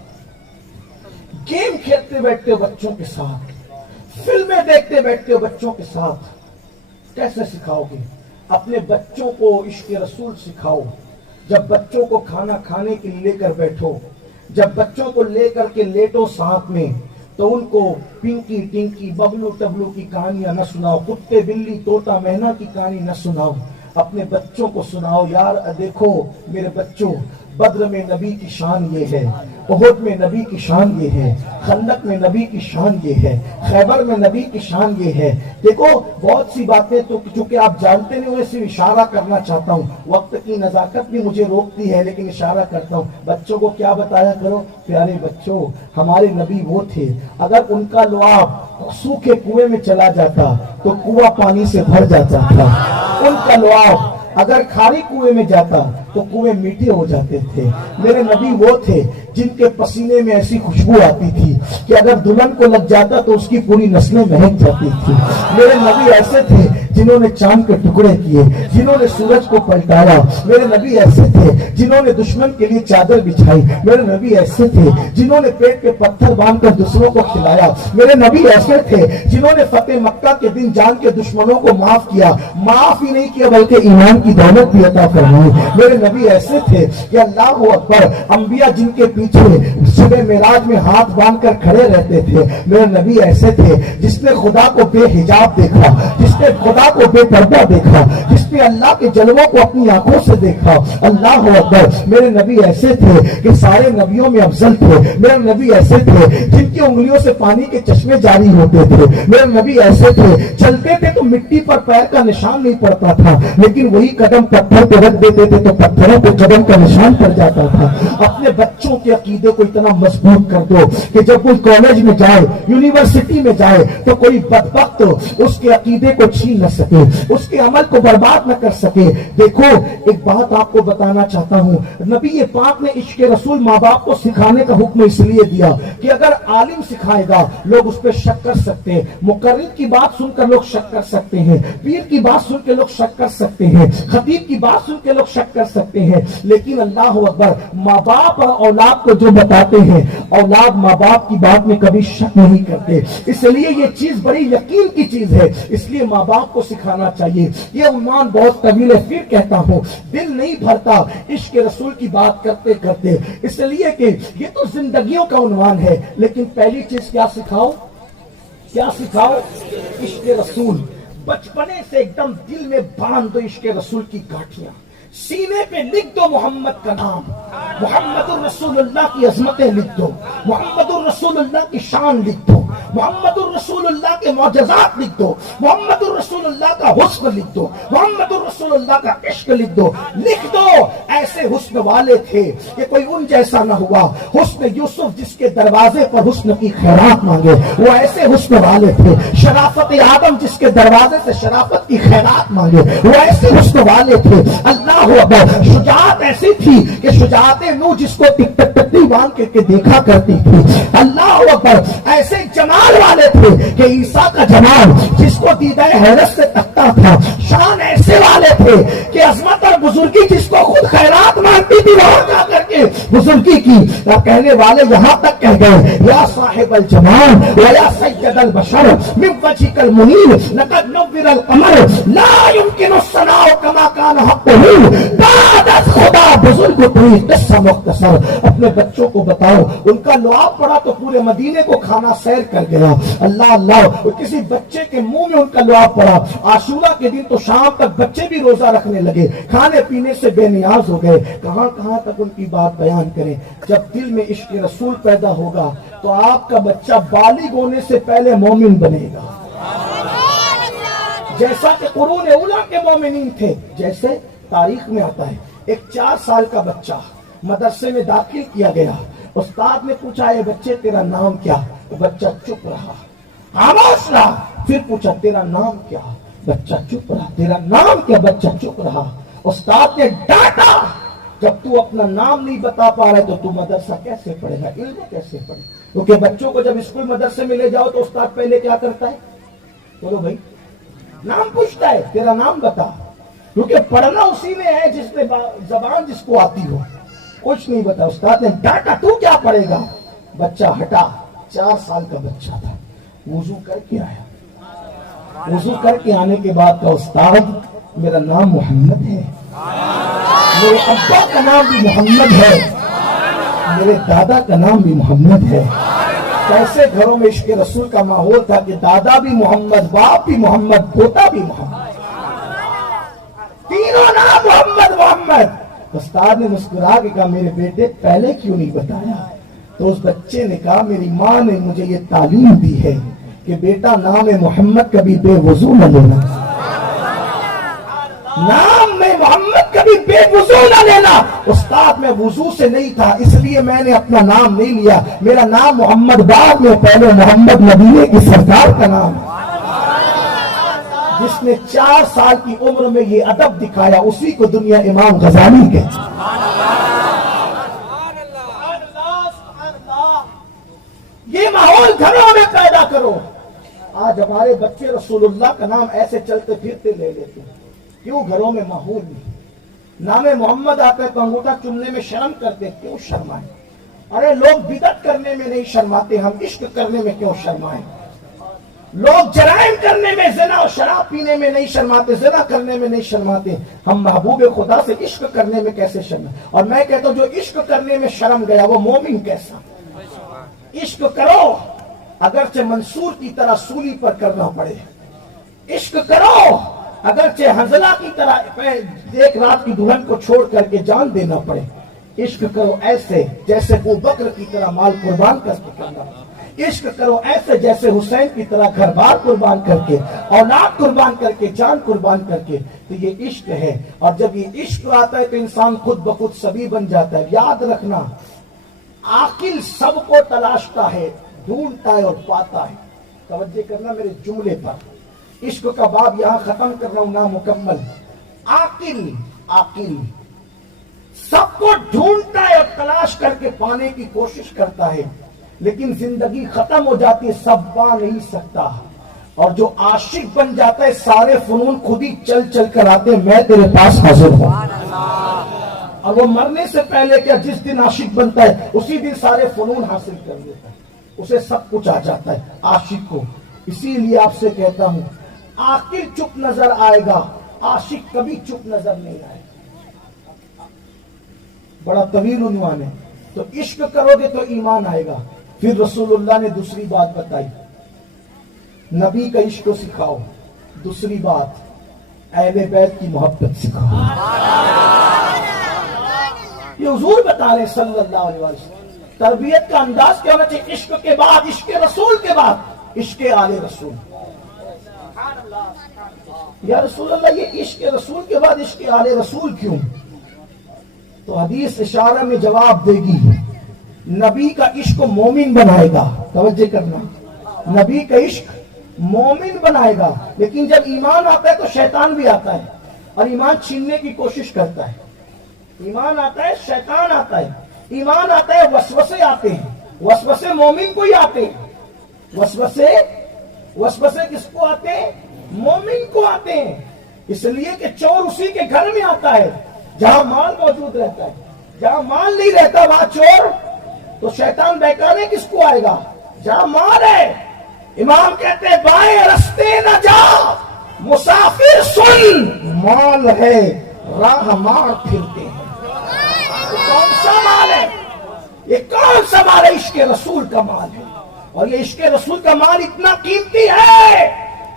گیم کھیلتے بیٹھتے ہو بچوں کے ساتھ، فلمیں دیکھتے بیٹھتے ہو بچوں کے ساتھ، کیسے سکھاؤ گے؟ اپنے بچوں کو عشق رسول سکھاؤ۔ جب بچوں کو کھانا کھانے کے لیے لے کر بیٹھو، جب بچوں کو لے کر کے لیٹو ساتھ میں، تو ان کو پنکی ٹنکی ببلو ٹبلو کی کہانیاں نہ سناؤ، کتے بلی طوطا مینا کی کہانی نہ سناؤ، اپنے بچوں کو سناؤ یار دیکھو میرے بچوں بدر میں نبی کی شان یہ ہے، احد میں نبی کی شان یہ ہے، خندق میں نبی کی شان یہ ہے، خیبر میں نبی کی شان یہ ہے۔ دیکھو بہت سی باتیں تو چونکہ آپ جانتے نہیں، انہیں صرف اشارہ کرنا چاہتا ہوں، وقت کی نزاکت بھی مجھے روکتی ہے لیکن اشارہ کرتا ہوں۔ بچوں کو کیا بتایا کرو، پیارے بچوں ہمارے نبی وہ تھے اگر ان کا لعاب سوکھے کنویں میں چلا جاتا تو کنواں پانی سے بھر جاتا تھا، ان کا لعاب اگر کھاری کنویں میں جاتا تو کنویں میٹھے ہو جاتے تھے۔ میرے نبی وہ تھے جن کے پسینے میں ایسی خوشبو آتی تھی کہ اگر دلہن کو لگ جاتا تو اس کی پوری نسلیں مہک جاتی تھی۔ میرے نبی ایسے تھے جنہوں نے چاند کے ٹکڑے کیے، جنہوں نے سورج کو پلٹایا۔ میرے نبی ایسے تھے جنہوں نے دشمن کے لیے چادر بچھائی۔ میرے نبی ایسے تھے جنہوں نے پیٹ پہ پتھر باندھ کر دوسروں کو کھلایا۔ میرے نبی ایسے تھے جنہوں نے فتح مکہ کے دن جان کے دشمنوں کو معاف کیا، معاف ہی نہیں کیا بلکہ ایمان کی دولت بھی عطا فرمائی۔ میرے نبی ایسے تھے کہ اللہ اکبر، انبیاء جن کے پیچھے صبح معراج میں ہاتھ باندھ کر کھڑے رہتے تھے۔ میرے نبی ایسے تھے جس نے خدا کو بے حجاب دیکھا، جس نے خدا کو بے پردہ دیکھا، جس نے اللہ کے جلووں کو اپنی آنکھوں سے دیکھا۔ اللہ اکبر، میرے نبی ایسے تھے کہ سارے نبیوں میں افضل تھے۔ میرے نبی ایسے تھے جن کی انگلیوں سے پانی کے چشمے جاری ہوتے تھے۔ میرے نبی ایسے تھے چلتے تھے تو مٹی پر پیر کا نشان نہیں پڑتا تھا لیکن وہی قدم پتھر پہ رکھ دیتے تھے تو پتھروں پہ قدم کا نشان پڑ جاتا تھا۔ اپنے بچوں کے عقیدے کو اتنا مضبوط کر دو کہ جب کوئی کالج میں جائے، یونیورسٹی میں جائے تو کوئی بدبخت اس کے عقیدے کو چھین نہ سکے، اس کے عمل کو برباد نہ کر سکے۔ دیکھو ایک بات آپ کو بتانا چاہتا ہوں، نبی پاک نے عشق رسول ماں باپ کو سکھانے کا حکم اس لیے دیا کہ اگر عالم سکھائے گا لوگ اس پہ شک کر سکتے ہیں، مقرر کی بات سن کر لوگ شک کر سکتے ہیں، پیر کی بات سن کے لوگ شک کر سکتے ہیں، خطیب کی بات سن کے لوگ شک کر سکتے ہیں، لیکن اللہ اکبر ماں باپ اور اولاد کو جو بتاتے ہیں اولاد ماں باپ کی بات میں کبھی شک نہیں کرتے۔ اس لیے یہ چیز بڑی یقین کی چیز ہے، اس لیے ماں باپ کو سکھانا چاہیے۔ یہ عنوان بہت طویل ہے، پھر کہتا ہوں دل نہیں بھرتا عشق رسول کی بات کرتے کرتے، اس لیے کہ یہ تو زندگیوں کا عنوان ہے، لیکن پہلی چیز کیا سکھاؤ، کیا سکھاؤ؟ عشق رسول۔ بچپنے سے ایک دم دل میں باندھ دو عشق رسول کی گاٹھیاں، سینے پہ لکھ دو محمد کا نام، محمد الرسول اللہ کی عظمتیں لکھ دو، محمد الرسول اللہ کی شان لکھ دو، محمد الرسول اللہ کے معجزات لکھ دو، محمد الرسول اللہ کا حسن لکھ دو، محمد الرسول اللہ کا عشق لکھ دو، لکھ دو۔ ایسے حسن والے تھے کہ کوئی ان جیسا نہ ہوا، حسن یوسف جس کے دروازے پر حسن کی خیرات مانگے وہ ایسے حسن والے تھے، شرافت آدم جس کے دروازے سے شرافت کی خیرات مانگے وہ ایسے حسن والے تھے۔ اللہ اکبر، شجاعت ایسی تھی کہ شجاعت نو جس کو ٹک ٹک ٹک باندھ کے دیکھا کرتی تھی۔ اللہ اکبر، ایسے جمال والے تھے کہ عیسیٰ کا جمال جس کو دیدہ حیرت سے تکتا تھا۔ شان ایسے والے تھے کہ عظمت اور بزرگی جس کو خود خیرات مانگتی تھی وہاں جا کر کے بزرگی کی، کہنے والے یہاں تک کہہ گئے یا صاحب الجمال ویا سید البشر من وجهك المنیر لقد نور القمر لا يمكن الثناء كما كان حقه بعد از خدا بزرگ کوئی قصہ مختصر۔ اپنے بچوں کو بتاؤ، ان کا لعاب پڑا تو پورے مدینے کو کھانا سیر کر گیا۔ اللہ اللہ، کسی بچے کے منہ میں ان کا لعاب پڑا، عاشورہ کے دن تو شام تک بچے بھی روزہ رکھنے لگے، کھانے پینے سے بے نیاز ہو گئے۔ کہاں کہاں تک ان کی بات بیان کریں۔ جب دل میں عشق رسول پیدا ہوگا تو آپ کا بچہ بالغ ہونے سے پہلے مومن بنے گا، جیسا کہ قرون اولیٰ کے مومنین تھے۔ جیسے تاریخ میں آتا ہے ایک 4 سال کا بچہ مدرسے میں داخل کیا گیا، استاد نے پوچھا اے بچے تیرا نام کیا؟ بچہ چپ رہا، خاموش رہا۔ پھر پوچھا تیرا نام کیا؟ بچہ چپ رہا۔ تیرا نام کیا؟ بچہ چپ رہا۔ استاد نے ڈانٹا، جب تو اپنا نام نہیں بتا پا رہے تو تو مدرسہ کیسے پڑھے گا، علم کیسے پڑھے؟ کیونکہ بچوں کو جب اسکول مدرسے میں لے جاؤ تو استاد پہلے کیا کرتا ہے؟ بولو بھائی، نام پوچھتا ہے، تیرا نام بتا، کیونکہ پڑھنا اسی میں ہے جس نے زبان جس کو آتی ہو۔ کچھ نہیں بتا، استاد نے ڈانٹا، تو کیا پڑھے گا؟ بچہ ہٹا، 4 سال کا بچہ تھا، وضو کر کے آیا۔ وضو کر کے آنے کے بعد کا استاد میرا نام محمد ہے، میرے ابا کا نام بھی محمد ہے، میرے دادا کا نام بھی محمد ہے۔ کیسے گھروں میں عشق رسول کا ماحول تھا کہ دادا بھی محمد، باپ بھی محمد، پوتا بھی محمد۔ 3 استاد نے مسکرا کے کہا میرے بیٹے پہلے کیوں نہیں بتایا؟ تو اس بچے نے کہا میری ماں نے مجھے یہ تعلیم دی ہے کہ بیٹا نام محمد کبھی بے وضو نہ لینا، نام میں محمد کبھی بے وضو نہ لینا۔ استاد میں وضو سے نہیں تھا اس لیے میں نے اپنا نام نہیں لیا، میرا نام محمد بعد میں، پہلے محمد نبی کی سرکار کا نام ہے۔ جس نے 4 سال کی عمر میں یہ ادب دکھایا اسی کو دنیا امام غزالی کہتی ہے۔ یہ ماحول گھروں میں پیدا کرو۔ آج ہمارے بچے رسول اللہ کا نام ایسے چلتے پھرتے لے لیتے ہیں، کیوں؟ گھروں میں ماحول نہیں۔ نام محمد آتا ہے تو انگوٹھا چومنے میں شرم کرتے، کیوں شرمائیں؟ ارے لوگ بدعت کرنے میں نہیں شرماتے، ہم عشق کرنے میں کیوں شرمائیں؟ لوگ جرائم کرنے میں، زنا اور شراب پینے میں نہیں شرماتے، زنا کرنے میں نہیں شرماتے، ہم محبوب خدا سے عشق کرنے میں کیسے شرمائیں؟ اور میں کہتا ہوں جو عشق کرنے میں شرم گیا وہ مومن کیسا؟ عشق کرو اگرچہ منصور کی طرح سولی پر کرنا پڑے، عشق کرو اگرچہ حنظلہ کی طرح ایک رات کی دلہن کو چھوڑ کر کے جان دینا پڑے، عشق کرو ایسے جیسے ابو بکر کی طرح مال قربان کر کے کرنا پڑے، عشق کرو ایسے جیسے حسین کی طرح گھر بار قربان کر کے، اولاد قربان کر کے، جان قربان کر کے، تو یہ عشق ہے۔ اور جب یہ عشق آتا ہے تو انسان خود بخود سبھی بن جاتا ہے۔ یاد رکھنا عاقل سب کو تلاشتا ہے، ڈھونڈتا ہے اور پاتا ہے۔ توجہ کرنا میرے جملے پر، عشق کا باب یہاں ختم کر رہا ہوں نامکمل۔ عاقل سب کو ڈھونڈتا ہے اور تلاش کر کے پانے کی کوشش کرتا ہے، لیکن زندگی ختم ہو جاتی ہے، سب پا نہیں سکتا۔ اور جو عاشق بن جاتا ہے سارے فنون خود ہی چل چل کر آتے ہیں، میں تیرے پاس حاضر ہوں۔ اور وہ مرنے سے پہلے کیا جس دن عاشق بنتا ہے اسی دن سارے فنون حاصل کر لیتا ہے، اسے سب کچھ آ جاتا ہے عاشق کو۔ اسی لیے آپ سے کہتا ہوں عاقل چپ نظر آئے گا، عاشق کبھی چپ نظر نہیں آئے گا۔ بڑا طویل عنوان ہے، تو عشق کرو گے تو ایمان آئے گا۔ پھر رسول اللہ نے دوسری بات بتائی، نبی کا عشق سکھاؤ۔ دوسری بات اہل بیت کی محبت سکھاؤ۔ یہ حضور بتا رہے صلی اللہ علیہ وسلم، تربیت کا انداز کیا ہونا چاہیے؟ عشق کے بعد، عشق رسول کے بعد عشق آل رسول۔ یا رسول اللہ یہ عشق رسول کے بعد عشق آل رسول کیوں؟ تو حدیث اشارہ میں جواب دے گی، نبی کا عشق مومن بنائے گا۔ توجہ کرنا، نبی کا عشق مومن بنائے گا، لیکن جب ایمان آتا ہے تو شیطان بھی آتا ہے اور ایمان چھیننے کی کوشش کرتا ہے۔ ایمان آتا ہے، شیطان آتا ہے، ایمان آتا ہے، وسوسے آتے ہیں، وسوسے مومن کو ہی آتے ہیں۔ وسوسے کس کو آتے ہیں؟ مومن کو آتے ہیں، اس لیے کہ چور اسی کے گھر میں آتا ہے جہاں مال موجود رہتا ہے، جہاں مال نہیں رہتا وہاں چور، تو شیطان بہکانے کس کو آئے گا؟ جہاں مال ہے۔ امام کہتے ہیں بائیں رستے نہ جا مسافر سن، مال ہے راہ مار پھرتے ہیں۔ یہ کون سا مال ہے؟ یہ کون سا مال ہے؟ عشق رسول کا مال ہے، اور یہ عشق رسول کا مال اتنا قیمتی ہے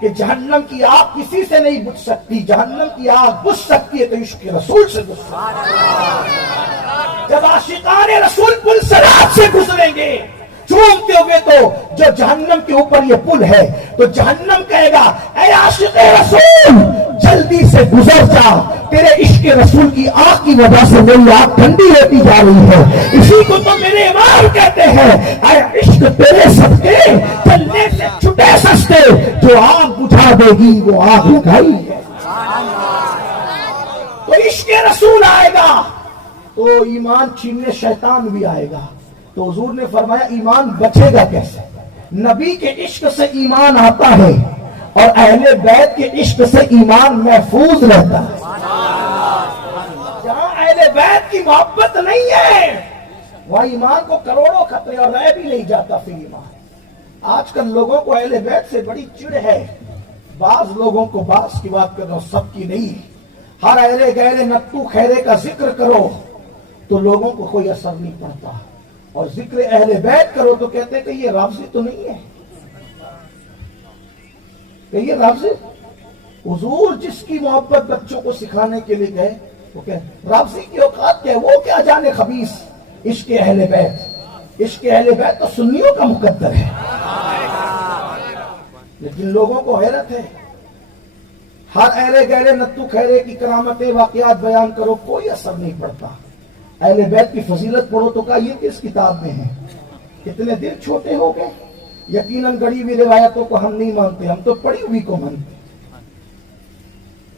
کہ جہنم کی آگ کسی سے نہیں بجھ سکتی۔ جہنم کی آگ بجھ سکتی ہے تو عشق رسول سے بجھ سکتی ہے۔ جب عاشقان رسول پل صراط سے گزریں گے چومتے ہوئے تو جو جہنم کے اوپر یہ پل ہے تو جہنم کہے گا اے عاشق رسول جلدی سے گزر جا، تیرے عشق رسول کی آگ کی وجہ سے میری آگ ٹھنڈی ہوتی جا رہی ہے۔ اسی کو تو میرے امام کہتے ہیں اے عشق تیرے صدقے چلنے سے چھٹے سستے، جو آگ بجھا دے گی وہ آگ لگائی ہے۔ تو عشق رسول آئے گا تو ایمان چھیننے شیطان بھی آئے گا۔ تو حضور نے فرمایا ایمان بچے گا کیسے؟ نبی کے عشق سے ایمان آتا ہے اور اہل بیت کے عشق سے ایمان محفوظ رہتا ہے۔ جہاں اہل بیت کی محبت نہیں ہے وہاں ایمان کو کروڑوں خطرے اور رہ بھی نہیں جاتا پھر ایمان۔ آج کل لوگوں کو اہل بیت سے بڑی چڑ ہے، بعض لوگوں کو، بعض کی بات کر رہا ہوں سب کی نہیں، ہر اہل گہرے نتو خیرے کا ذکر کرو تو لوگوں کو کوئی اثر نہیں پڑتا، اور ذکر اہل بیت کرو تو کہتے کہ یہ رافضی تو نہیں ہے، کہ یہ رافضی۔ حضور جس کی محبت بچوں کو سکھانے کے لیے گئے وہ کہ رافضی کی اوقات کیا ہے، وہ کیا جانے خبیث عشق اہل بیت. عشق اہل بیت تو سنیوں کا مقدر ہے. لیکن لوگوں کو حیرت ہے، ہر اہل گہرے نتو خیرے کی کرامتیں واقعات بیان کرو، کوئی اثر نہیں پڑتا. اہل بیت کی فضیلت پڑھو تو کہا یہ کس کتاب میں ہے. کتنے دل چھوٹے ہو گئے. یقیناً گڑی ہوئی روایتوں کو ہم نہیں مانتے، ہم تو پڑھی ہوئی کو مانتے،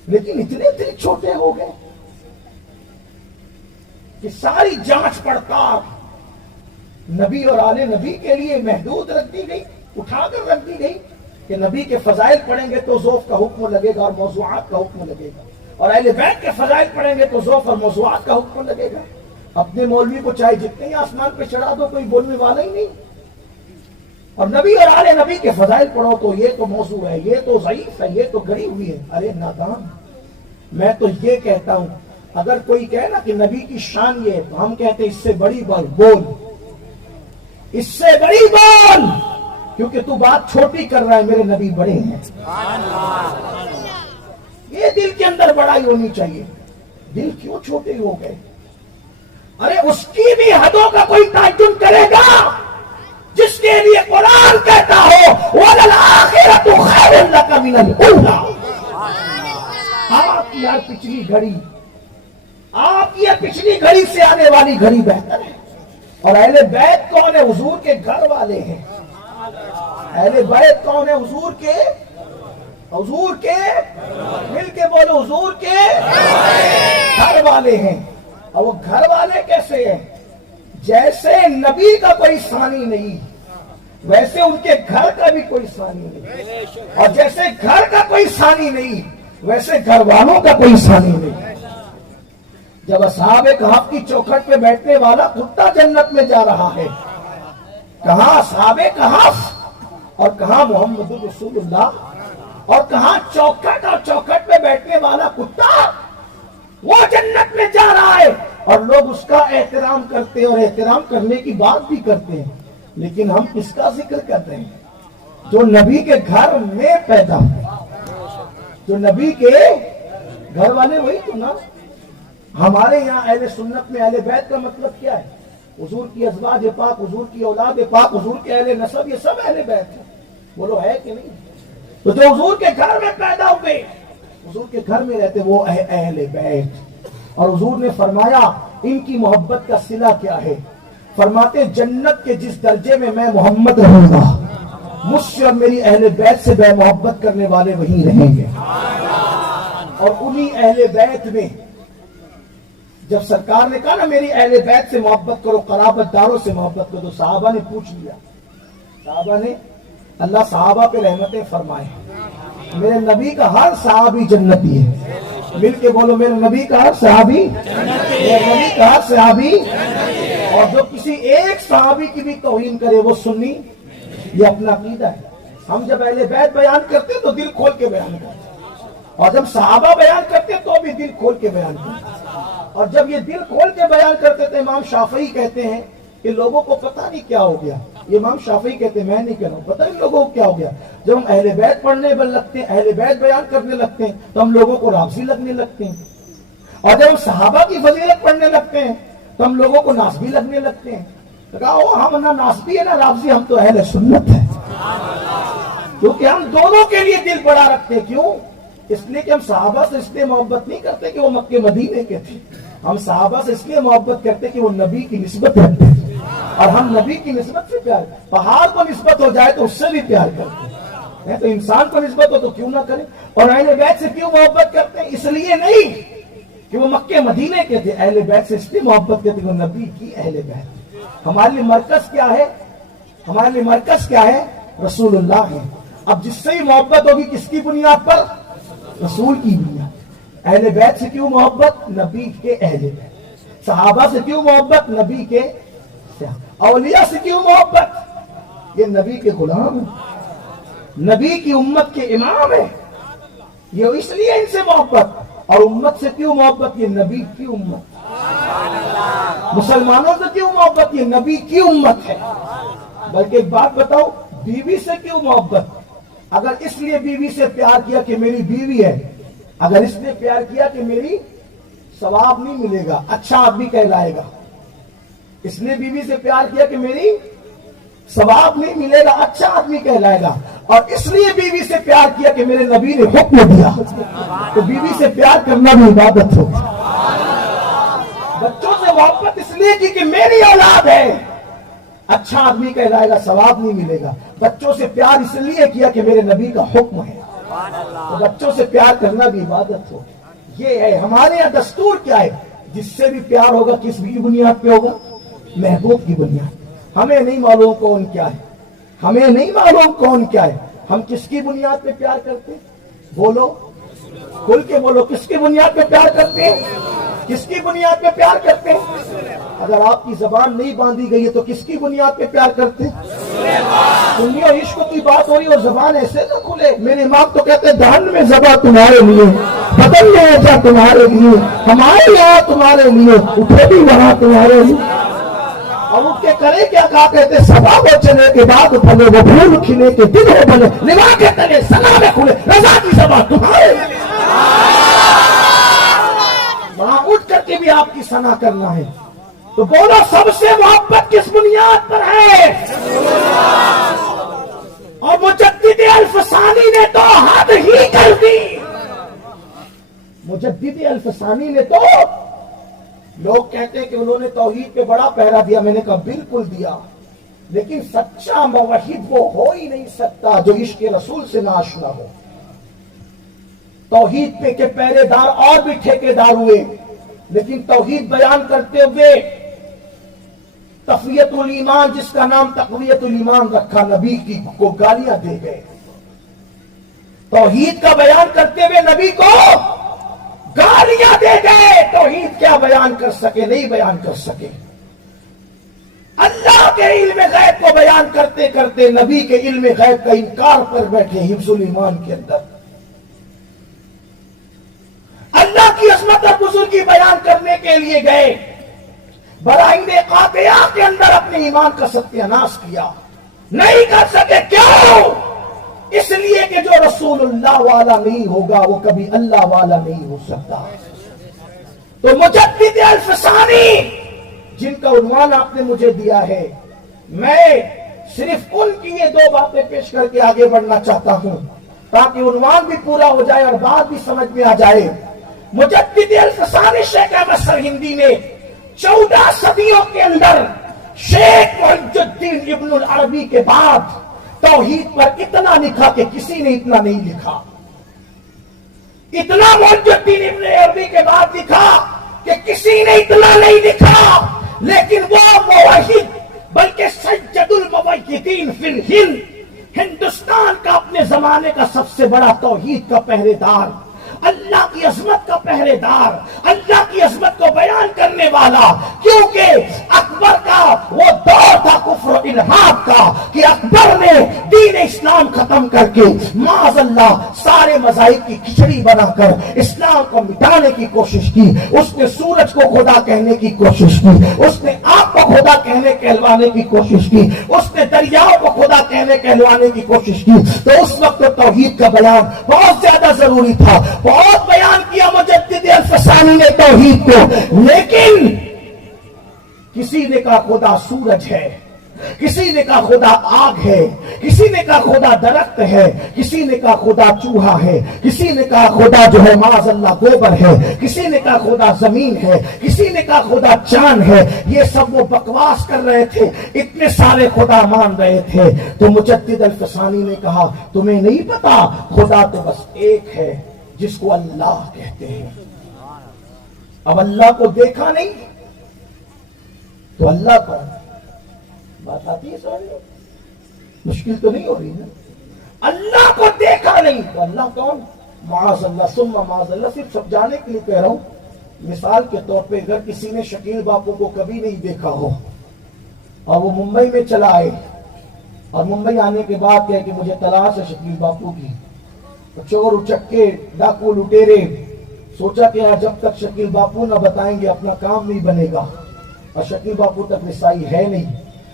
لیکن اتنے دل چھوٹے ہو گئے کہ ساری جانچ پڑتال نبی اور آل نبی کے لیے محدود رکھ دی گئی، اٹھا کر رکھ دی گئی کہ نبی کے فضائل پڑھیں گے تو ذوف کا حکم لگے گا اور موضوعات کا حکم لگے گا، اور اہل بیت کے فضائل پڑھیں گے تو ذوف اور موضوعات کا حکم لگے گا. اپنے مولوی کو چاہے جتنے ہی آسمان پہ چڑھا دو، کوئی بولنے والا ہی نہیں. اور نبی اور آل نبی کے فضائل پڑھو تو یہ تو موضوع ہے، یہ تو ضعیف ہے، یہ تو گڑی ہوئی ہے. ارے نادان، میں تو یہ کہتا ہوں، اگر کوئی کہے نا کہ نبی کی شان یہ ہے، تو ہم کہتے ہیں اس سے بڑی بات بول، اس سے بڑی بول، کیونکہ تو بات چھوٹی کر رہا ہے، میرے نبی بڑے ہیں. یہ دل کے اندر بڑائی ہونی چاہیے. دل کیوں چھوٹے ہو گئے؟ ارے اس کی بھی حدوں کا کوئی تعین کرے گا جس کے لیے قرآن کہتا ہو وَلَلْآخِرَةُ خَيْرٌ لَكَ مِنَ الْأُولَىٰ. آپ کی یار پچھلی گھڑی، آپ کی پچھلی گھڑی سے آنے والی گھڑی بہتر ہے. اور اہل بیت کون ہے؟ حضور کے گھر والے ہیں. اہل بیت کون ہے؟ حضور کے مل کے بولو، حضور کے گھر والے ہیں. اور وہ گھر والے کیسے ہیں؟ جیسے نبی کا کوئی ثانی نہیں، ویسے ان کے گھر کا بھی کوئی ثانی نہیں، اور جیسے گھر کا کوئی ثانی نہیں، ویسے گھر والوں کا کوئی ثانی نہیں. جب اصحاب کہف کی چوکھٹ پہ بیٹھنے والا کتا جنت میں جا رہا ہے، کہاں اصحاب کہف اور کہاں محمد رسول اللہ، اور کہاں چوکھٹ اور چوکھٹ پہ بیٹھنے والا کتا، وہ جنت میں جا رہا ہے اور لوگ اس کا احترام کرتے ہیں اور احترام کرنے کی بات بھی کرتے ہیں. لیکن ہم کس کا ذکر کرتے ہیں؟ جو نبی کے گھر میں پیدا ہوئے، جو نبی کے گھر والے، وہی تو نا. ہمارے یہاں اہل سنت میں اہل بیت کا مطلب کیا ہے؟ حضور کی ازواج پاک، حضور کی اولاد پاک، حضور کے اہل نسب، یہ سب اہل بیت ہیں. بولو ہے کہ نہیں؟ تو جو حضور کے گھر میں پیدا ہوئے، حضور کے گھر میں رہتے، وہ اہل بیت. اور حضور نے فرمایا ان کی محبت کا صلہ کیا ہے؟ فرماتے جنت کے جس درجے میں میں محمد رہوں گا، مجھ سے اور میری اہل بیت سے بے محبت کرنے والے وہیں رہیں گے. اور انہی اہل بیت میں جب سرکار نے کہا نا میری اہل بیت سے محبت کرو، قرابت داروں سے محبت کرو، تو صحابہ نے پوچھ لیا، صحابہ نے، اللہ صحابہ پہ رحمتیں فرمائے، میرے نبی کا ہر صحابی جنتی ہے. مل کے بولو، میرے نبی کا ہر صحابی، میرے نبی کا ہر صحابی. اور جو کسی ایک صحابی کی بھی توہین کرے وہ سنی، یہ اپنا عقیدہ ہے. ہم جب اہل بیت بیان کرتے تو دل کھول کے بیان کرتے، اور جب صحابہ بیان کرتے تو بھی دل کھول کے بیان کرتے. اور جب یہ دل کھول کے بیان کرتے تھے، امام شافعی کہتے ہیں کہ لوگوں کو پتہ نہیں کیا ہو گیا. یہ امام شافعی کہتے ہیں، میں نہیں کہہ رہا ہوں، پتہ نہیں لوگوں کو کیا ہو گیا. جب ہم اہل بیت پڑھنے لگتے ہیں، اہل بیت بیان کرنے لگتے ہیں، تو ہم لوگوں کو رافضی لگنے لگتے ہیں. اور جب ہم صحابہ کی فضیلت پڑھنے لگتے ہیں تو ہم لوگوں کو ناسبی لگنے لگتے ہیں. تو کہا ہم نہ ناسبی ہے نہ رافضی، ہم تو اہل سنت ہیں. کیونکہ ہم دونوں کے لیے دل بڑا رکھتے ہیں. کیوں؟ اس لیے کہ ہم صحابہ سے اس لیے محبت نہیں کرتے کہ وہ مکے مدینے کے تھے، ہم صحابہ سے اس لیے محبت کرتے کہ وہ نبی کی نسبت رکھتے ہیں، اور ہم نبی کی نسبت سے پیار. پہاڑ کو نسبت ہو جائے تو اس سے بھی پیار کرتے ہیں، تو انسان کو نسبت ہو تو کیوں نہ کریں. اور اہل بیت سے کیوں محبت کرتے ہیں؟ اس لیے نہیں کہ وہ مکے مدینے کے تھے، اہل بیت سے اس لیے محبت کرتے کہ وہ نبی کی اہل بیت. ہمارے لیے مرکز کیا ہے؟ ہمارے لیے مرکز کیا ہے؟ رسول اللہ ہے. اب جس سے ہی محبت ہوگی کس کی بنیاد پر؟ رسول کی بنیاد. اہل بیت سے کیوں محبت؟ نبی کے اہل بیت. صحابہ سے کیوں محبت؟ نبی کے. اولیاء سے کیوں محبت؟ یہ نبی کے غلام ہیں، نبی کی امت کے امام ہیں، یہ اس لیے ان سے محبت. اور امت سے کیوں محبت؟ یہ نبی کی امت. مسلمانوں سے کیوں محبت؟ یہ نبی کی امت ہے. بلکہ ایک بات بتاؤ، بیوی سے کیوں محبت؟ اگر اس لیے بیوی سے پیار کیا کہ میری بیوی ہے، اگر اس نے پیار کیا کہ میری ثواب نہیں ملے گا، اچھا آدمی کہلائے گا. اس نے بیوی سے پیار کیا کہ میری ثواب نہیں ملے گا، اچھا آدمی کہلائے گا. اور اس لیے بیوی سے پیار کیا کہ میرے نبی نے حکم دیا. تو بیوی سے پیار کرنا بھی عبادت ہو. بچوں سے محبت اس لیے کی کہ میری اولاد ہے، اچھا آدمی کہلائے گا، ثواب نہیں ملے گا. بچوں سے پیار اس لیے کیا کہ میرے نبی کا حکم ہے. تو بچوں سے پیار کرنا بھی عبادت ہو. یہ ہے ہمارے یہاں دستور. کیا ہے؟ جس سے بھی پیار ہوگا کس کی بنیاد پہ ہوگا؟ محبوب کی بنیاد. ہمیں نہیں معلوم کون کیا ہے، ہمیں نہیں معلوم کون کیا ہے. ہم کس کی بنیاد پہ پیار کرتے ہیں؟ بولو، کھل کے بولو. کس کی بنیاد پہ پیار کرتے ہیں؟ کس کی بنیاد پہ پیار کرتے ہیں؟ اگر آپ کی زبان نہیں باندھی گئی ہے تو کس کی بنیاد پہ پیار کرتے ہیں؟ دنیا عشق کی بات ہو رہی اور زبان ایسے نہ کھلے. میرے امام تو کہتے ہیں دہن میں زبان تمہارے لیے، بدن میں ایسا تمہارے لیے، ہمارے یہاں تمہارے لیے، اٹھے بھی وہاں تمہارے لیے. اور اٹھ کے کرے کیا کہا کرتے؟ سبا کو چلے کے بعد پھلے وہ پھول کھلے کے دل ہو بنے، لوا کے تلے سنا میں کھلے، رضا کی سبا تمہارے لیے. وہاں اٹھ کر کے بھی آپ کی ثنا کرنا ہے. تو بولو سب سے محبت کس بنیاد پر ہے؟ اور مجدد الفسانی نے تو حد ہی کر دی. مجدد الفسانی نے تو، لوگ کہتے ہیں کہ انہوں نے توحید پہ بڑا پہرا دیا. میں نے کہا بالکل دیا، لیکن سچا موحد وہ ہو ہی نہیں سکتا جو عشق رسول سے ناشنا ہو. توحید پہ کے پہرے دار اور بھی ٹھیکیدار ہوئے، لیکن توحید بیان کرتے ہوئے تقویت الایمان، جس کا نام تقویت الایمان رکھا، نبی کی کو گالیاں دے گئے. توحید کا بیان کرتے ہوئے نبی کو گالیاں دے گئے. توحید کیا بیان کر سکے؟ نہیں بیان کر سکے. اللہ کے علم غیب کو بیان کرتے کرتے نبی کے علم غیب کا انکار پر بیٹھے حفظ الایمان کے اندر. اللہ کی عظمت اور بزرگی بیان کرنے کے لیے گئے، براہین قاطعہ کے اندر اپنے ایمان کا ستیاناش کیا. نہیں کر سکے. کیوں؟ اس لیے کہ جو رسول اللہ والا نہیں ہوگا وہ کبھی اللہ والا نہیں ہو سکتا. تو مجدد الفسانی جن کا عنوان آپ نے مجھے دیا ہے، میں صرف ان کی یہ دو باتیں پیش کر کے آگے بڑھنا چاہتا ہوں تاکہ عنوان بھی پورا ہو جائے اور بات بھی سمجھ میں آ جائے. مجدد الفسانی شیخ احمد سرہندی نے 14 صدیوں کے اندر شیخ محی الدین ابن العربی کے بعد توحید پر اتنا لکھا کہ کسی نے اتنا نہیں لکھا. اتنا محی الدین ابن عربی کے بعد لکھا کہ کسی نے اتنا نہیں لکھا. لیکن وہ موحد، بلکہ سید الموحدین فی الہند، ہندوستان کا اپنے زمانے کا سب سے بڑا توحید کا پہرے دار، اللہ کی عظمت کا پہرے دار، اللہ کی عظمت کو بیان کرنے والا. کیونکہ اکبر کا وہ دور تھا کفر و الحاد کا کہ اکبر نے دین اسلام ختم کر کے معاذ اللہ سارے مذاہب کی کھچڑی بنا کر اسلام کو مٹانے کی کوشش کی. اس نے سورج کو خدا کہنے کی کوشش کی، اس نے آگ کو خدا کہلوانے کی کوشش کی، اس نے دریاؤں کو خدا کہلوانے کی کوشش کی. تو اس وقت توحید کا بیان بہت زیادہ ضروری تھا. بہت بیان کیا مجدد الفسانی نے توحید کو، لیکن کسی نے کہا خدا سورج ہے، کسی نے کہا خدا آگ ہے، کسی نے کہا خدا درخت ہے، کسی نے کہا خدا چوہا ہے، کسی نے کہا خدا جو ہے معاذ اللہ گوبر ہے، کسی نے کہا خدا زمین ہے، کسی نے کہا خدا چاند ہے. یہ سب وہ بکواس کر رہے تھے، اتنے سارے خدا مان رہے تھے. تو مجدد الفسانی نے کہا تمہیں نہیں پتا، خدا تو بس ایک ہے جس کو اللہ کہتے ہیں. اب اللہ کو دیکھا نہیں تو اللہ کون؟ بات آتی ہے سمجھ میں؟ مشکل تو نہیں ہو رہی نا. اللہ کو دیکھا نہیں تو اللہ کون؟ معاذ اللہ ثم معاذ اللہ. صرف سمجھانے کے لیے کہہ رہا ہوں. مثال کے طور پہ اگر کسی نے شکیل باپو کو کبھی نہیں دیکھا ہو اور وہ ممبئی میں چلا آئے اور ممبئی آنے کے بعد کہے کہ مجھے تلاش ہے شکیل باپو کی، چور اچکے ڈاکو لٹیرے سوچا کہ جب تک شکیل باپو نہ بتائیں گے اپنا کام نہیں بنے گا، اور شکیل باپو تک رسائی ہے نہیں،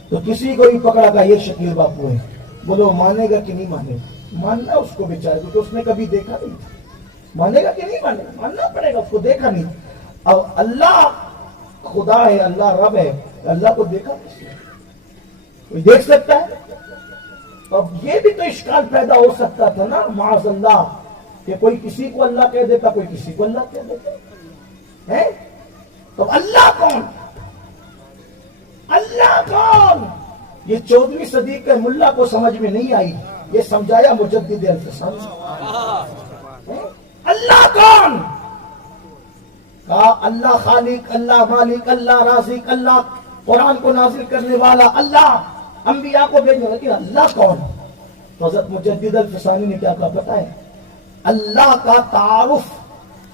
تو کسی کو بھی پکڑا گا یہ شکیل باپو ہے. بولو مانے گا کہ نہیں مانے گا؟ ماننا اس کو بیچارے، کیونکہ اس نے کبھی دیکھا نہیں. مانے گا کہ نہیں مانے گا؟ ماننا پڑے گا، اس کو دیکھا نہیں. اب اللہ خدا ہے، اللہ رب ہے، اللہ کو دیکھا کس نے؟ کوئی دیکھ سکتا ہے؟ اب یہ بھی تو اشکال پیدا ہو سکتا تھا نا معاذ اللہ کہ کوئی کسی کو اللہ کہہ دیتا، کوئی کسی کو اللہ کہہ دیتا ہے۔ تو اللہ کون؟ اللہ کون؟ یہ 14ویں صدی کے ملا کو سمجھ میں نہیں آئی، یہ سمجھایا مجدد الفسانی۔ اللہ کون؟ کہا اللہ خالق، اللہ مالک، اللہ رازق، اللہ قرآن کو نازل کرنے والا، اللہ انبیاء کو بھیجنے والا، لیکن اللہ کون؟ تو حضرت مجدد الفسانی نے کیا کہا پتہ ہے؟ اللہ کا تعارف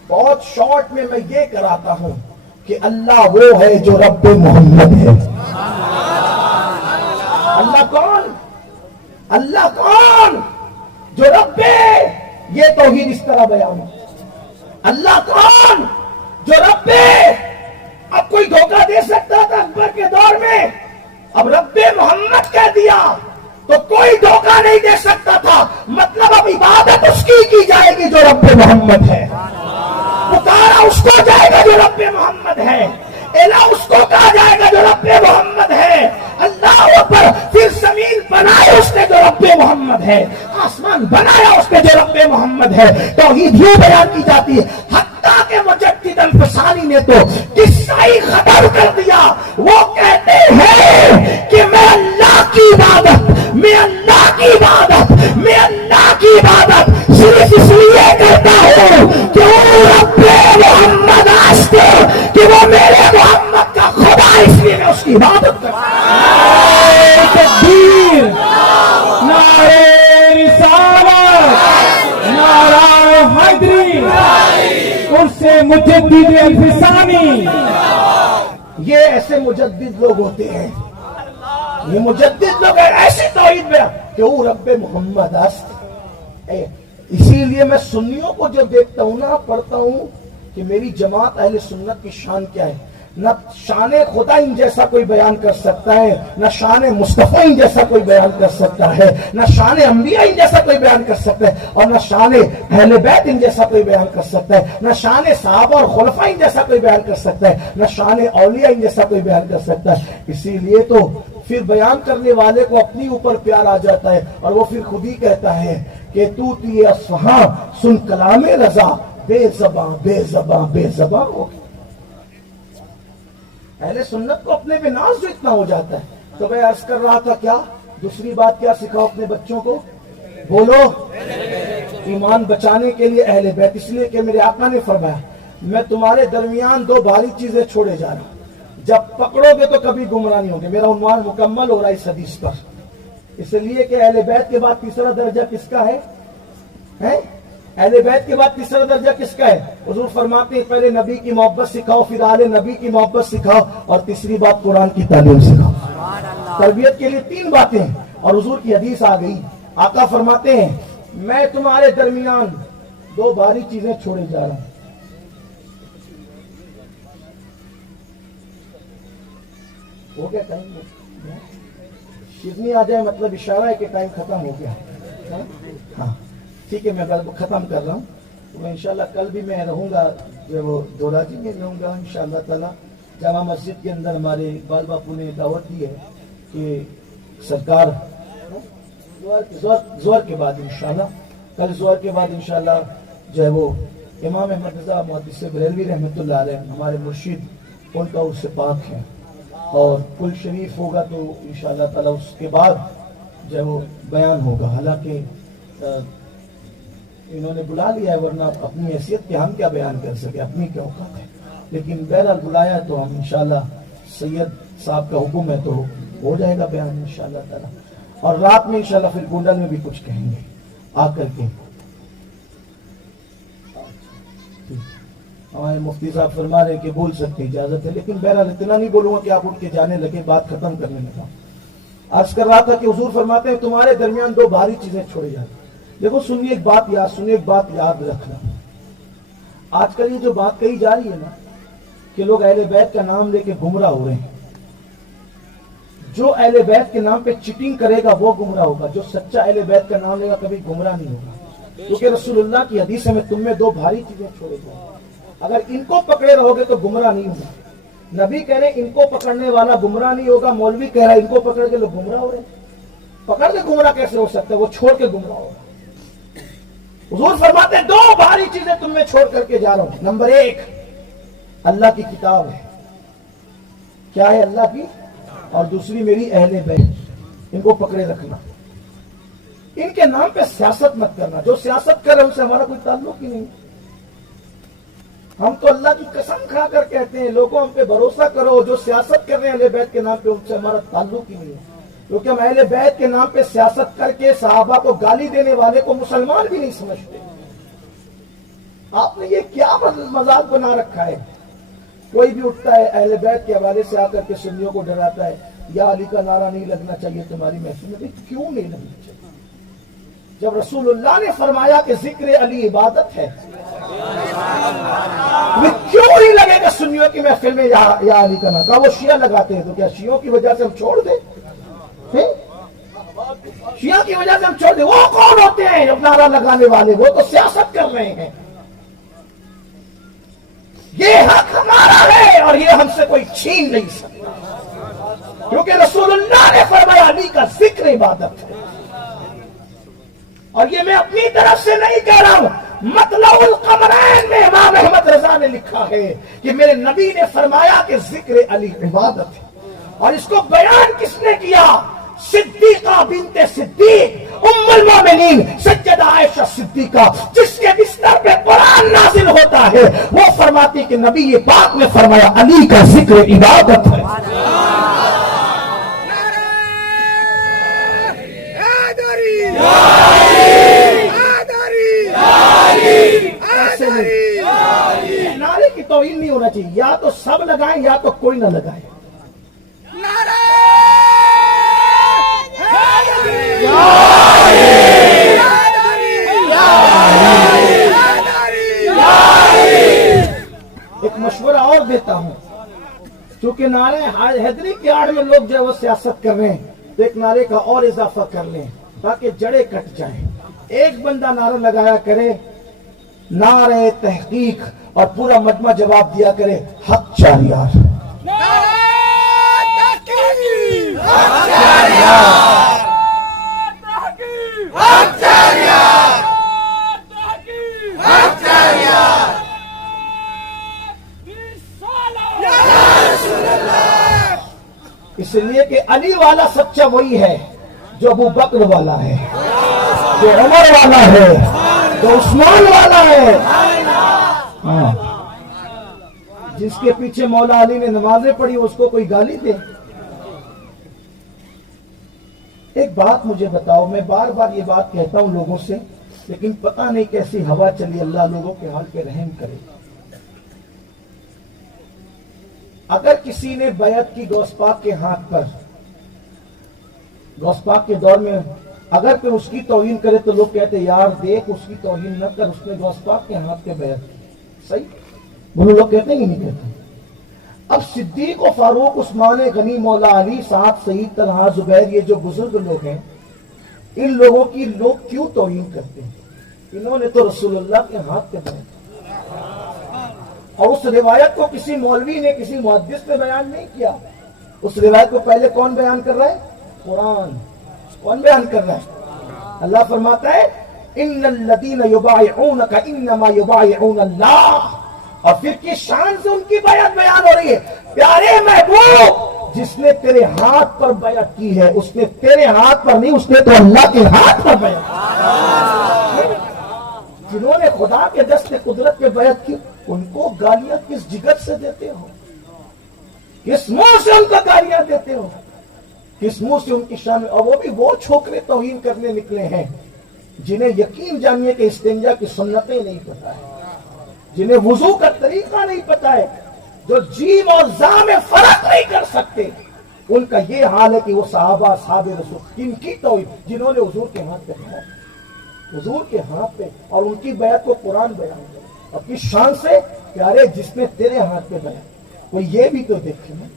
بہت شارٹ میں یہ کراتا ہوں کہ اللہ وہ ہے جو رب محمد ہے۔ اللہ کون؟ اللہ کون جو رب ہے؟ یہ توحید اس طرح بیان ہے۔ اللہ کون جو رب ہے؟ اب کوئی دھوکہ دے سکتا تھا اکبر کے دور میں، اب رب محمد کہہ دیا تو کوئی دھوکہ نہیں دے سکتا تھا۔ مطلب اب عبادت اس کی جائے گی جو رب محمد ہے، پکارا اس کو جائے گا جو رب محمد ہے، الہ اس کو کہا جائے گا جو رب محمد ہے۔ اللہ اکبر۔ پھر زمین بنائے اس نے جو رب محمد ہے، آسمان بنایا اس نے جو رب محمد ہے۔ توحید یوں بیان کی جاتی ہے، حتیٰ کہ مجدد الفسانی نے تو قصہ ہی ختم کر دیا۔ وہ کہتے ہیں کہ میں اللہ کی عبادت، میں اللہ کی عبادت، میں اللہ کی عبادت صرف اس لیے کرتا ہوں کہ وہ رب محمد آستے کہ وہ میرے محمد کا خدا، اس لیے میں اس کی عبادت کرتا ہوں۔ تکبیر، نعرہ رسالت، نعرہ حیدری، عرص مجدد الفسانی۔ یہ ایسے مجدد لوگ ہوتے ہیں، یہ مجدد لوگ ہیں ایسی توحید میں کہ وہ رب محمد است۔ اسی لیے میں سنیوں کو جو دیکھتا ہوں نا، پڑھتا ہوں کہ میری جماعت اہل سنت کی شان کیا ہے۔ نہ شان خدا ان جیسا کوئی بیان کر سکتا ہے، نہ شان مصطفیٰ ان جیسا کوئی بیان کر سکتا ہے، نہ شان انبیاء ان جیسا کوئی بیان کر سکتا ہے، اور نہ شان اہل بیت ان جیسا کوئی بیان کر سکتا ہے، نہ شان صحابہ اور خلفاء ان جیسا کوئی بیان کر سکتا ہے، نہ شان اولیاء ان جیسا کوئی بیان کر سکتا ہے۔ اسی لیے تو پھر بیان کرنے والے کو اپنی اوپر پیار آ جاتا ہے، اور وہ پھر خود ہی کہتا ہے کہ تو یہ اصفہاں سن کلام رضا، بے زباں بے زباں بے زباں ہو گیا۔ اہل سنت کو اپنے پہ ناز جو اتنا ہو جاتا ہے۔ تو میں عرض کر رہا تھا کیا دوسری بات کیا سکھاؤ اپنے بچوں کو؟ بولو، ایمان بچانے کے لیے اہل بیت، اس لیے کہ میرے آقا نے فرمایا میں تمہارے درمیان دو بھاری چیزیں چھوڑے جا رہا ہوں، جب پکڑو گے تو کبھی گمراہ نہیں ہوگے۔ میرا عنوان مکمل ہو رہا ہے اس حدیث پر، اس لیے کہ اہل بیت کے بعد تیسرا درجہ کس کا ہے؟ اہل بیت کے بعد تیسرا درجہ کس کا ہے؟ حضور فرماتے ہیں پہلے نبی کی محبت سکھاؤ، پھر آل نبی کی محبت سکھاؤ، اور تیسری بات قرآن کی تعلیم سکھاؤ۔ تربیت کے لیے تین باتیں ہیں، اور حضور کی حدیث آ گئی۔ آقا فرماتے ہیں میں تمہارے درمیان دو بھاری چیزیں چھوڑے جا رہا ہوں۔ ہو گیا ٹائم؟ شیرنی آ جائے مطلب اشارہ ہے کہ ٹائم ختم ہو گیا۔ ہاں ٹھیک ہے، میں ختم کر رہا ہوں۔ میں انشاءاللہ کل بھی میں رہوں گا، جو وہ دوراجی میں رہوں گا انشاءاللہ تعالی۔ جامع مسجد کے اندر ہمارے اقبال باپو نے دعوت دی ہے کہ سرکار زہر کے بعد انشاءاللہ، کل زہر کے بعد انشاءاللہ جو ہے وہ امام احمد رضا محدث بریلوی رحمۃ اللہ علیہ ہمارے مرشد، ان کا عرس پاک ہے، اور کل شریف ہوگا تو انشاءاللہ تعالی اس کے بعد جو ہے وہ بیان ہوگا۔ حالانکہ انہوں نے بلا لیا ہے، ورنہ اپنی حیثیت کے ہم کیا بیان کر سکے، اپنی کیا اوقات ہے، لیکن بہرحال بلایا تو ہم انشاءاللہ سید صاحب کا حکم ہے تو ہو جائے گا بیان انشاءاللہ تعالی۔ اور رات میں انشاءاللہ پھر گونڈل میں بھی کچھ کہیں گے آ کر کے۔ ہمارے مفتی صاحب فرما رہے کہ بول سکتے اجازت ہے، لیکن بہرحال اتنا نہیں بولوں گا کہ آپ اٹھ کے جانے لگے، بات ختم کرنے لگا۔ عرض کر رہا تھا کہ حضور فرماتے ہیں تمہارے درمیان دو بھاری چیزیں چھوڑی جاتی۔ دیکھو سنیے ایک بات یاد رکھنا، آج کل یہ جو بات کہی جا رہی ہے نا کہ لوگ اہل بیت کا نام لے کے گمراہ ہو رہے ہیں، جو اہل بیت کے نام پہ چیٹنگ کرے گا وہ گمراہ ہوگا، جو سچا اہل بیت کا نام لے گا کبھی گمراہ نہیں ہوگا، کیونکہ رسول اللہ کی حدیث میں تم میں دو بھاری چیزیں چھوڑے جائیں۔ اگر ان کو پکڑے رہو گے تو گمراہ نہیں ہوگا. نبی کہہ رہے ان کو پکڑنے والا گمراہ نہیں ہوگا. مولوی کہہ رہا ہے ان کو پکڑ کے لوگ گمراہ ہو رہے ہیں. پکڑ کے گمراہ کیسے ہو سکتا ہے؟ وہ چھوڑ کے گمراہ ہوگا. حضور فرماتے ہیں دو بھاری چیزیں تم میں چھوڑ کر کے جا رہا ہوں. نمبر 1 اللہ کی کتاب ہے. کیا ہے؟ اللہ کی. اور دوسری میری اہل بیت. ان کو پکڑے رکھنا. ان کے نام پہ سیاست مت کرنا. جو سیاست کر رہے ہیں ان سے ہمارا کوئی تعلق ہی نہیں. ہم تو اللہ کی قسم کھا کر کہتے ہیں لوگوں ہم پہ بھروسہ کرو. جو سیاست کر رہے ہیں اہل بیت کے نام پہ ان سے ہمارا تعلق ہی نہیں ہے. کیونکہ ہم اہل بیت کے نام پہ سیاست کر کے صحابہ کو گالی دینے والے کو مسلمان بھی نہیں سمجھتے. آپ نے یہ کیا مذاق بنا رکھا ہے؟ کوئی بھی اٹھتا ہے اہل بیت کے حوالے سے آ کر کے سنیوں کو ڈراتا ہے. یا علی کا نعرہ نہیں لگنا چاہیے تمہاری محفل میں. کیوں نہیں لگنا چاہیے؟ جب رسول اللہ نے فرمایا کہ ذکر علی عبادت ہے کیوں نہیں لگے گا سنیوں کی محفل میں یا علی کا نعرہ؟ وہ شیعہ لگاتے ہیں تو کیا شیعوں کی وجہ سے ہم چھوڑ دیں؟ شیعہ کی وجہ سے ہم چھوڑ دیں؟ وہ کون ہوتے ہیں نعرہ لگانے والے؟ وہ تو سیاست کر رہے ہیں. یہ حق ہمارا ہے اور یہ ہم سے کوئی چھین نہیں سکتا. کیونکہ رسول اللہ نے فرمایا علی کا ذکر عبادت ہے. اور یہ میں اپنی طرف سے نہیں کہہ رہا ہوں. مطلع القمرین میں امام احمد رضا نے لکھا ہے کہ میرے نبی نے فرمایا کہ ذکر علی عبادت ہے. اور اس کو بیان کس نے کیا؟ صدیقہ بنت صدیق ام المومنین سیدہ عائشہ صدیقہ، جس کے بستر پہ قرآن نازل ہوتا ہے. وہ فرماتی کہ نبی یہ پاک نے فرمایا علی کا ذکر عبادت ہے. نعرے کی توہین نہیں ہونا چاہیے. یا تو سب لگائیں یا تو کوئی نہ لگائے. ایک مشورہ اور دیتا ہوں. چونکہ نعرے حیدری کی آڑ میں لوگ جو ہے وہ سیاست کر رہے ہیں تو ایک نعرے کا اور اضافہ کر لیں تاکہ جڑیں کٹ جائیں. ایک بندہ نعرہ لگایا کرے نعرے تحقیق اور پورا مجمع جواب دیا کرے حق چاریار. اس لیے کہ علی والا سچا وہی ہے جو ابو بکر والا ہے، جو عمر والا ہے، جو عثمان والا ہے. جس کے پیچھے مولا علی نے نمازیں پڑھی اس کو کوئی گالی دے؟ ایک بات مجھے بتاؤ. میں بار بار یہ بات کہتا ہوں لوگوں سے لیکن پتہ نہیں کیسی ہوا چلی. اللہ لوگوں کے حال پہ رحم کرے. اگر کسی نے بیعت کی غوث پاک کے ہاتھ پر، غوث پاک کے دور میں اگر کوئی اس کی توہین کرے تو لوگ کہتے یار دیکھ اس کی توہین نہ کر، اس نے غوث پاک کے ہاتھ پہ بیعت کی. صحیح؟ وہ لوگ کہتے ہیں کہ نہیں کہتے؟ اب صدیق و فاروق، عثمان غنی، مولا علی، سعد، سعید، طلحہ، زبیر، یہ جو بزرگ لوگ ہیں ان لوگوں کی لوگ کیوں توہین کرتے ہیں؟ انہوں نے تو رسول اللہ کے ہاتھ پہ بیعت. اور اس روایت کو کسی مولوی نے، کسی محدث نے بیان نہیں کیا. اس روایت کو پہلے کون بیان کر رہا ہے؟ قرآن. کون بیان کر رہا ہے؟ اللہ فرماتا ہے ان الذین یبایعونک انما یبایعون اللہ. اور پھر کس شان سے ان کی بیعت بیان ہو رہی ہے؟ پیارے محبوب، جس نے تیرے ہاتھ پر بیعت کی ہے اس نے تیرے ہاتھ پر نہیں، اس نے تو اللہ کے ہاتھ پر بیعت کی. جنہوں نے خدا کے دست قدرت پہ بیعت کی ان کو گالیاں کس جگر سے دیتے ہو؟ کس منہ سے ان کو گالیاں دیتے ہو؟ کس منہ سے ان کی شان؟ اور وہ بھی وہ چھوکرے توہین کرنے نکلے ہیں جنہیں یقین جانیے کہ استنجا کی سنتیں نہیں پتہ ہے، جنہیں وضو کا طریقہ نہیں پتہ ہے، جو جیم اور زا میں فرق نہیں کر سکتے. ان کا یہ حال ہے کہ وہ صحابہ، اصحاب رسول، کن کی توہین؟ جنہوں نے حضور کے ہاتھ پہ کھایا، حضور کے ہاتھ پہ، اور ان کی بیعت کو قرآن بیان کرے. اور کس شان سے؟ پیارے جس نے تیرے ہاتھ پہ بیعت. وہ یہ بھی تو دیکھے نا،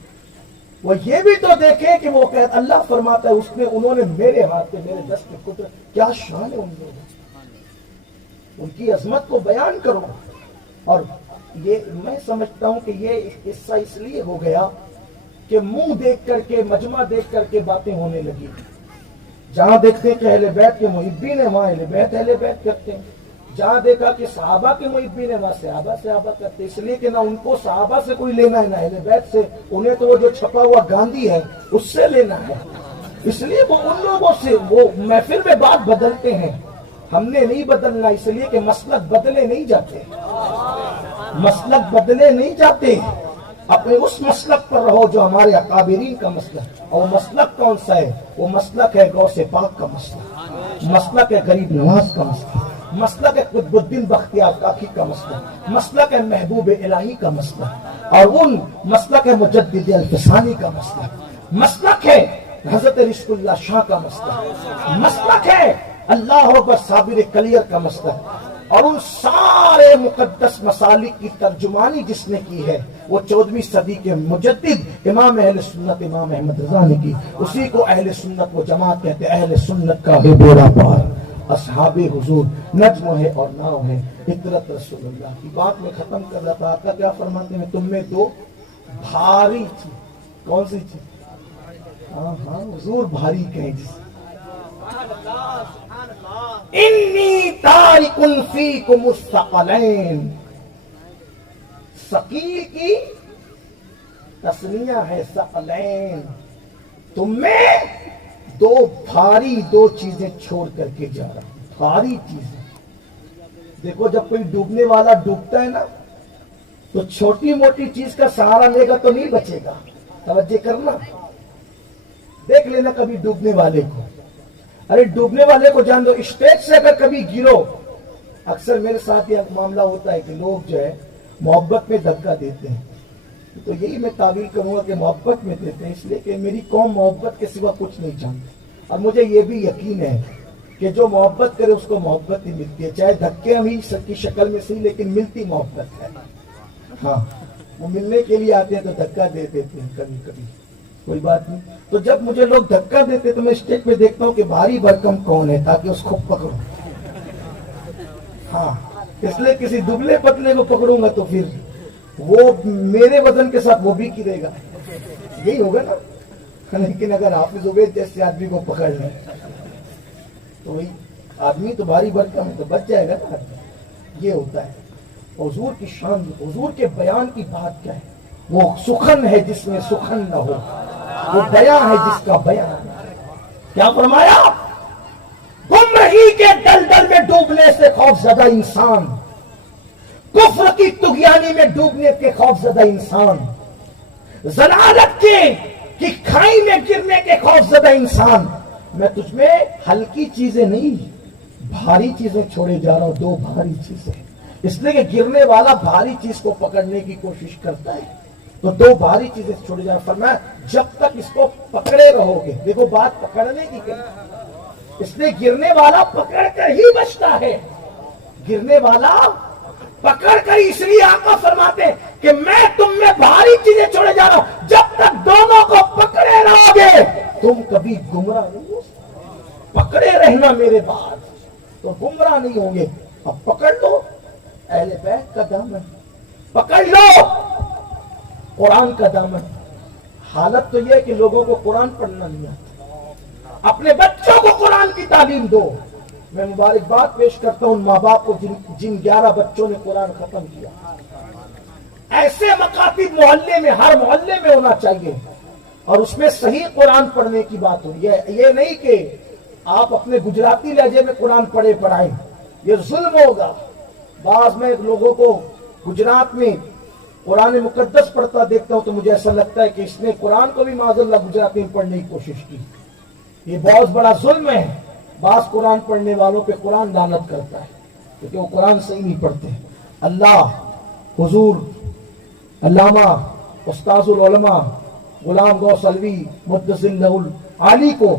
وہ یہ بھی تو دیکھے کہ وہ کہتا اللہ فرماتا ہے انہوں نے میرے ہاتھ پہ، میرے دست قدرت. کیا شان ہے ان لوگوں، ان کی عظمت کو بیان کرو. اور یہ میں سمجھتا ہوں کہ یہ قصہ اس لیے ہو گیا کہ منہ دیکھ کر کے، مجمع دیکھ کر کے باتیں ہونے لگی. جہاں دیکھتے ہیں کہ اہل بیت کے محبین ہیں وہاں اہل بیت کرتے ہیں. جہاں دیکھا کہ صحابہ کے محبین ہیں وہاں صحابہ کرتے ہیں. اس لیے کہ نہ ان کو صحابہ سے کوئی لینا ہے نہ اہل بیت سے. انہیں تو وہ جو چھپا ہوا گاندھی ہے اس سے لینا ہے. اس لیے وہ ان لوگوں سے، وہ محفل میں بات بدلتے ہیں. ہم نے نہیں بدلنا، اس لیے کہ مسلک بدلے نہیں جاتے. مسلک بدلے نہیں جاتے. اپنے اس مسلک پر رہو جو ہمارے اکابرین کا مسلک. اور مسلک کون سا ہے؟ وہ مسلک ہے غوث پاک کا مسلک، مسلک ہے غریب نواز کا مسلک، مسلک ہے قطب الدین بختیار کاکی کا مسلک، مسلک ہے محبوب الہی کا مسلک، اور ان مسلک ہے مجدد الفسانی کا مسلک، مسلک ہے حضرت رزق اللہ شاہ کا مسلک، مسلک ہے اللہ اکبر صابر کلیر کا مسلک. اور ان سارے مقدس مسالک کی ترجمانی جس نے کی ہے وہ 14ویں صدی کے مجدد امام اہل سنت امام احمد رضا نے کی. اسی کو اہل سنت و جماعت کہتے ہیں. اہل سنت کا ہے بیڑا پار، اصحاب حضور نجم ہے اور ناؤ ہے. اطرت رسول اللہ کی بات میں ختم کر رہا تھا. آقا کیا فرماتے ہیں؟ تم میں دو بھاری چیز. کون سی چیز؟ ہاں حضور بھاری کہیں جس انی تارک فیکم الثقلین. ثقیل کی تسنیہ ہے ثقلین. تم میں دو بھاری دو چیزیں چھوڑ کر کے جا رہا ہوں. بھاری چیزیں. دیکھو جب کوئی ڈوبنے والا ڈوبتا ہے نا تو چھوٹی موٹی چیز کا سہارا لے گا تو نہیں بچے گا. توجہ کرنا. دیکھ لینا کبھی ڈوبنے والے کو. ارے ڈوبنے والے کو جان دو. اسٹیج سے اگر کبھی گرو، اکثر میرے ساتھ یہ معاملہ ہوتا ہے کہ لوگ جو ہے محبت میں دھکا دیتے ہیں. تو یہی میں تعبیر کروں گا کہ محبت میں دیتے ہیں، اس لیے کہ میری قوم محبت کے سوا کچھ نہیں جانتی. اور مجھے یہ بھی یقین ہے کہ جو محبت کرے اس کو محبت ہی ملتی ہے، چاہے دھکے ہم ہی کی شکل میں صحیح، لیکن ملتی محبت ہے. ہاں وہ ملنے کے لیے آتے ہیں تو دھکا دے دیتے ہیں کبھی کبھی، کوئی بات نہیں. تو جب مجھے لوگ دھکا دیتے تو میں اسٹیج پہ دیکھتا ہوں کہ بھاری بھرکم کون ہے تاکہ اس کو پکڑوں. ہاں اس لیے کسی دبلے پتلے کو پکڑوں گا تو پھر وہ میرے وزن کے ساتھ وہ بھی گرے گا. یہی ہوگا نا. لیکن اگر حافظ عبید جیسے آدمی کو پکڑ لیں تو وہی آدمی تو بھاری بھرکم ہے تو بچ جائے گا نا. یہ ہوتا ہے. حضور کی شان، حضور کے بیان کی بات کیا ہے؟ وہ سخن ہے جس میں سخن نہ ہو، وہ بیان ہے جس کا بیان. کیا فرمایا؟ گمراہی کے دلدل میں ڈوبنے سے خوف زدہ انسان، کفر کی طغیانی میں ڈوبنے کے خوف زدہ انسان، ضلالت کی کھائی میں گرنے کے خوف زدہ انسان، میں تجھ میں ہلکی چیزیں نہیں بھاری چیزیں چھوڑے جا رہا ہوں. دو بھاری چیزیں. اس لیے کہ گرنے والا بھاری چیز کو پکڑنے کی کوشش کرتا ہے تو دو بھاری چیزیں چھوڑے جا رہا. فرمایا جب تک اس کو پکڑے رہو گے. دیکھو بات پکڑنے کی کہ اس لیے گرنے والا پکڑ کر ہی بچتا ہے. گرنے والا پکڑ کر، اس لیے آقا فرماتے ہیں کہ میں تم میں بھاری چیزیں چھوڑے جا رہا ہوں. جب تک دونوں کو پکڑے رہو گے تم کبھی گمراہ نہیں ہو. پکڑے رہنا میرے بعد تو گمراہ نہیں ہوں گے. اب پکڑ لو اہل بیت کا دامن، پکڑ لو قرآن کا دامن. حالت تو یہ ہے کہ لوگوں کو قرآن پڑھنا نہیں آتا. اپنے بچوں کو قرآن کی تعلیم دو. میں مبارکباد پیش کرتا ہوں ان ماں باپ کو جن 11 بچوں نے قرآن ختم کیا. ایسے مکاتب محلے میں، ہر محلے میں ہونا چاہیے اور اس میں صحیح قرآن پڑھنے کی بات ہو. یہ نہیں کہ آپ اپنے گجراتی لہجے میں قرآن پڑھائیں. یہ ظلم ہوگا. بعض میں لوگوں کو گجرات میں قرآن مقدس پڑھتا دیکھتا ہوں تو مجھے ایسا لگتا ہے کہ اس نے قرآن کو بھی معاذ اللہ گجراتی میں پڑھنے کی کوشش کی. یہ بہت بڑا ظلم ہے. بعض قرآن پڑھنے والوں پہ قرآن لعنت کرتا ہے کیونکہ وہ قرآن صحیح نہیں پڑھتے. اللہ حضور علامہ استاذ العلماء غلام غوث علوی مقدس العالی کو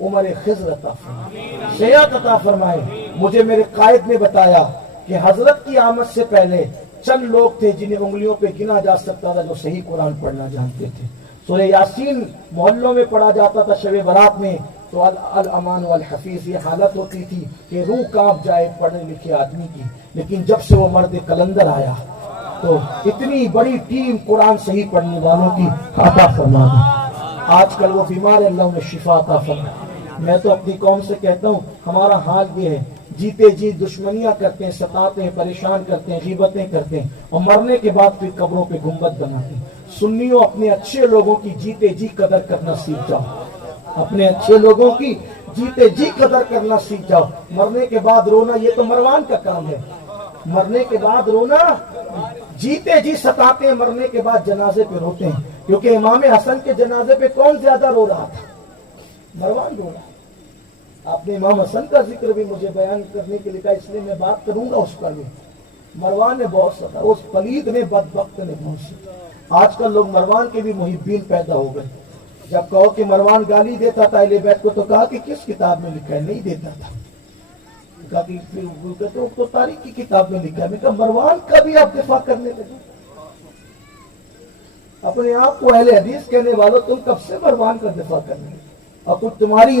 عمر خضر عطا فرمائے، صحت عطا فرمائے. مجھے میرے قائد نے بتایا کہ حضرت کی آمد سے پہلے چند لوگ تھے جنہیں انگلیوں پہ گنا جا سکتا تھا جو صحیح قرآن پڑھنا جانتے تھے. سورہ یاسین محلوں میں پڑھا جاتا تھا شب برات میں تو الامان والحفیظ یہ حالت ہوتی تھی کہ روح کانپ جائے پڑھنے لکھے آدمی کی. لیکن جب سے وہ مرد کلندر آیا تو اتنی بڑی ٹیم قرآن صحیح پڑھنے والوں کی عطا فرما دے. آج کل وہ بیمار ہے، اللہ انہیں شفا عطا فرما. میں تو اپنی قوم سے کہتا ہوں ہمارا حال یہ ہے، جیتے جی دشمنیاں کرتے ہیں، ستاتے ہیں، پریشان کرتے ہیں، غیبتیں کرتے ہیں، اور مرنے کے بعد پھر قبروں پہ گنبد بناتے ہیں. سنیوں اپنے اچھے لوگوں کی جیتے جی قدر کرنا سیکھ جاؤ، اپنے اچھے لوگوں کی جیتے جی قدر کرنا سیکھ جاؤ. مرنے کے بعد رونا یہ تو مروان کا کام ہے، مرنے کے بعد رونا. جیتے جی ستاتے ہیں، مرنے کے بعد جنازے پہ روتے ہیں. کیونکہ امام حسن کے جنازے پہ کون زیادہ رو رہا تھا؟ مروان رو رہا. آپ نے امام حسن کا ذکر بھی مجھے بیان کرنے کے لیے کہا، اس لیے میں بات کروں گا اس پر بھی. مروان نے بہت ستا، اس پلید نے، بدبخت نے بہت ستا. آج کل لوگ مروان کے بھی محبین پیدا ہو گئے. جب کہو کہ مروان گالی دیتا تھا اہل بیت کو، تو کہا کہ کس کتاب میں لکھا ہے؟ نہیں دیتا تھا. کہا کہ پھر تو تاریخ کی کتاب میں لکھا ہے. میں کہا مروان کا بھی آپ دفاع کرنے لگے. اپنے آپ کو اہل حدیث کہنے والوں، تم کب سے مروان کا دفاع کرنے لگے؟ اور کچھ تمہاری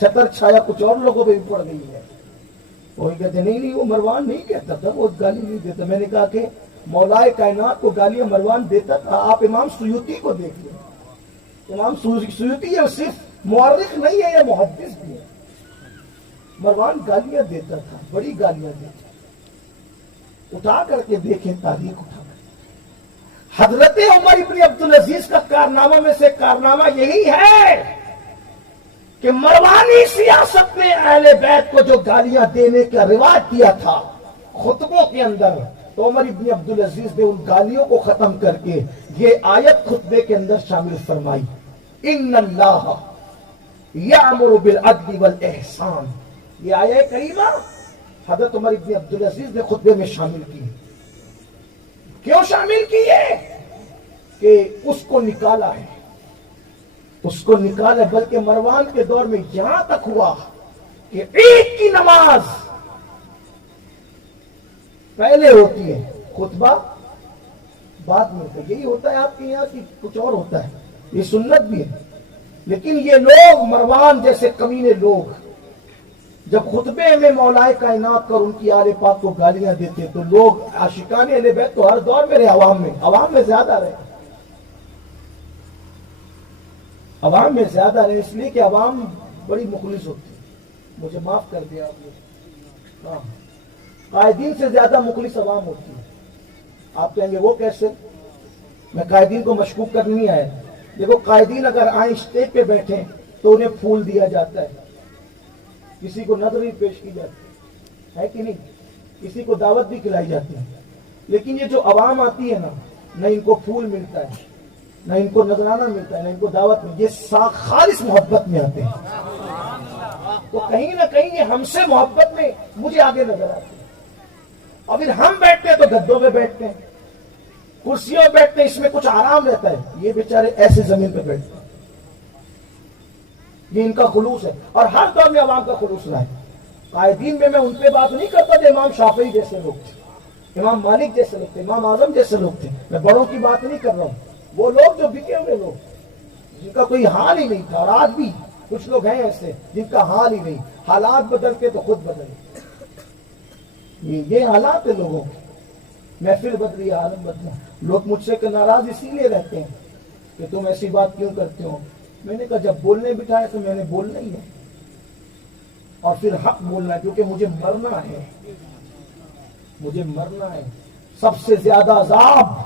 چھتر چھایا کچھ اور لوگوں پہ بھی پڑ گئی ہے. وہی کہتے نہیں وہ مروان نہیں کہتا تھا، وہ گالی نہیں دیتا. میں نے کہا کہ مولائے کائنات کو گالیاں مروان دیتا تھا. آپ امام سیوطی کو دیکھ لیں. امام سیوطی یہ صرف مورخ نہیں ہے، یہ محدث بھی ہے. مروان گالیاں دیتا تھا، بڑی گالیاں دیتا. اٹھا کر کے دیکھیں تاریخ، اٹھا کر. حضرت عمر ابن عبدالعزیز کا کارنامہ میں سے کارنامہ یہی ہے کہ مروانی سیاست نے اہل بیت کو جو گالیاں دینے کا رواج کیا تھا خطبوں کے اندر، تو عمر ابن عبدالعزیز نے ان گالیوں کو ختم کر کے یہ آیت خطبے کے اندر شامل فرمائی، ان اللہ یامر بالعدل والاحسان. یہ آیت کریمہ حضرت عمر ابن عبدالعزیز نے خطبے میں شامل کی. کیوں شامل کی ہے؟ کہ اس کو نکالا ہے، اس کو نکالا. بلکہ مروان کے دور میں یہاں تک ہوا کہ عید کی نماز پہلے ہوتی ہے، خطبہ بعد میں ہوتا ہے. یہی ہوتا ہے آپ کے یہاں کی کچھ اور ہوتا ہے، یہ سنت بھی ہے. لیکن یہ لوگ مروان جیسے کمینے لوگ جب خطبے میں مولائے کائنات اور ان کی آل پاک کو گالیاں دیتے تو لوگ عاشقان اہل بیت تو ہر دور میں رہے، عوام میں زیادہ رہے، عوام میں زیادہ رہے. اس لیے کہ عوام بڑی مخلص ہوتی ہے. مجھے معاف کر دیا آپ نے، ہاں قائدین سے زیادہ مخلص عوام ہوتی ہے. آپ کہیں گے وہ کیسے؟ میں قائدین کو مشکوک کرنے نہیں آیا. دیکھو قائدین اگر آئیں اسٹیج پہ بیٹھیں تو انہیں پھول دیا جاتا ہے، کسی کو نظر بھی پیش کی جاتی ہے کہ نہیں، کسی کو دعوت بھی کھلائی جاتی ہے. لیکن یہ جو عوام آتی ہے نا، نہ ان کو پھول ملتا ہے، نہ ان کو نذرانہ ملتا ہے، نہ ان کو دعوت ملتی ہے. یہ خالص محبت میں آتے ہیں. تو کہیں نہ کہیں یہ ہم سے محبت میں مجھے آگے نظر آتے ہیں. اور پھر ہم بیٹھتے ہیں تو گدوں پہ بیٹھتے ہیں، کرسیوں پہ بیٹھتے ہیں، اس میں کچھ آرام رہتا ہے. یہ بیچارے ایسے زمین پہ بیٹھتے ہیں. یہ ان کا خلوص ہے، اور ہر دور میں عوام کا خلوص رہا ہے. قائدین میں ان پہ بات نہیں کرتا تھا. امام شافعی جیسے لوگ تھے، امام مالک جیسے لوگ تھے، امام اعظم جیسے لوگ تھے. میں بڑوں کی بات نہیں کر رہا ہوں، وہ لوگ جو بکے ہوئے لوگ جن کا کوئی حال ہی نہیں تھا. اور آج بھی کچھ لوگ ہیں ایسے جن کا حال ہی نہیں. حالات بدلتے تو خود بدلے. یہ حالات ہے لوگوں کے. محفل بدلی، عالم بدلا. لوگ مجھ سے ناراض اسی لیے رہتے ہیں کہ تم ایسی بات کیوں کرتے ہو. میں نے کہا جب بولنے بٹھایا تو میں نے بولنا ہی ہے، اور پھر حق بولنا ہے، کیونکہ مجھے مرنا ہے. مجھے مرنا ہے. سب سے زیادہ عذاب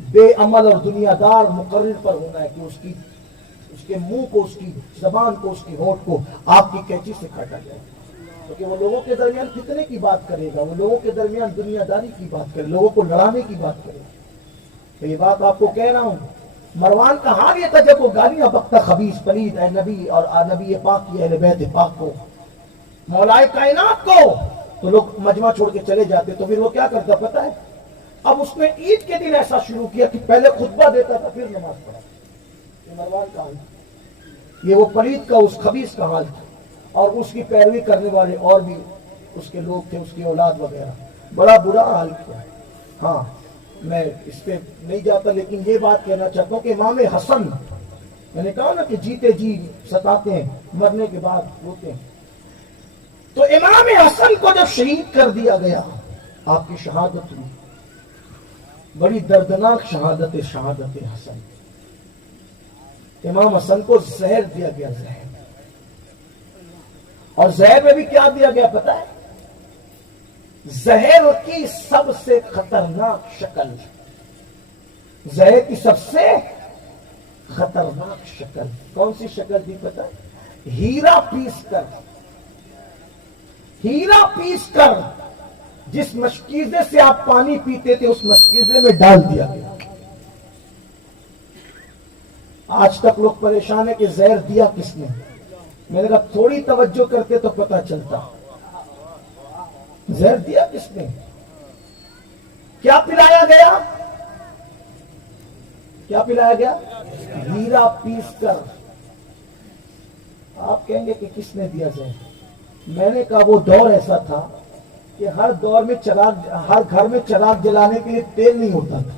بے عمل اور دنیا دار مقرر پر ہونا ہے کہ اس کے منہ کو، اس کی زبان کو، اس کی ہونٹ کو آپ کی کینچی سے کاٹا جائے. کیونکہ وہ لوگوں کے درمیان فتنے کی بات کرے گا، وہ لوگوں کے درمیان دنیا داری کی بات کرے، لوگوں کو لڑانے کی بات کرے. تو یہ بات آپ کو کہہ رہا ہوں. مروان کا حال یہ تھا جب وہ گالیاں بکتا خبیث پلید اے نبی اور نبی پاک کی اہل بیت پاک کو، مولائے کائنات کو، تو لوگ مجمع چھوڑ کے چلے جاتے. تو پھر وہ کیا کرتا پتا ہے؟ اب اس نے عید کے دن ایسا شروع کیا کہ پہلے خطبہ دیتا تھا پھر نماز پڑھا. یہ مروان کا حال تھا. یہ وہ پلید کا، اس خبیث کا حال تھا. اور اس کی پیروی کرنے والے اور بھی اس کے لوگ تھے، اس کی اولاد وغیرہ. بڑا برا حال کیا. ہاں میں اس پہ نہیں جاتا، لیکن یہ بات کہنا چاہتا ہوں کہ امام حسن، میں نے کہا نا کہ جیتے جی ستاتے ہیں، مرنے کے بعد روتے ہیں. تو امام حسن کو جب شہید کر دیا گیا، آپ کی شہادت ہوئی، بڑی دردناک شہادت حسن. امام حسن کو زہر دیا گیا, زہر. اور زہر میں بھی کیا دیا گیا پتہ ہے؟ زہر کی سب سے خطرناک شکل, زہر کی سب سے خطرناک شکل کون سی شکل تھی پتہ ہے؟ ہیرا پیس کر, ہیرا پیس کر جس مشکیزے سے آپ پانی پیتے تھے اس مشکیزے میں ڈال دیا گیا. آج تک لوگ پریشان ہیں کہ زہر دیا کس نے. میں نے کہا تھوڑی توجہ کرتے تو پتہ چلتا زہر دیا کس نے, کیا پلایا گیا, کیا پلایا گیا؟ ہیرا پیس کر. آپ کہیں گے کہ کس نے دیا زہر. میں نے کہا وہ دور ایسا تھا کہ ہر دور میں ہر گھر میں چراغ جلانے کے لیے تیل نہیں ہوتا تھا,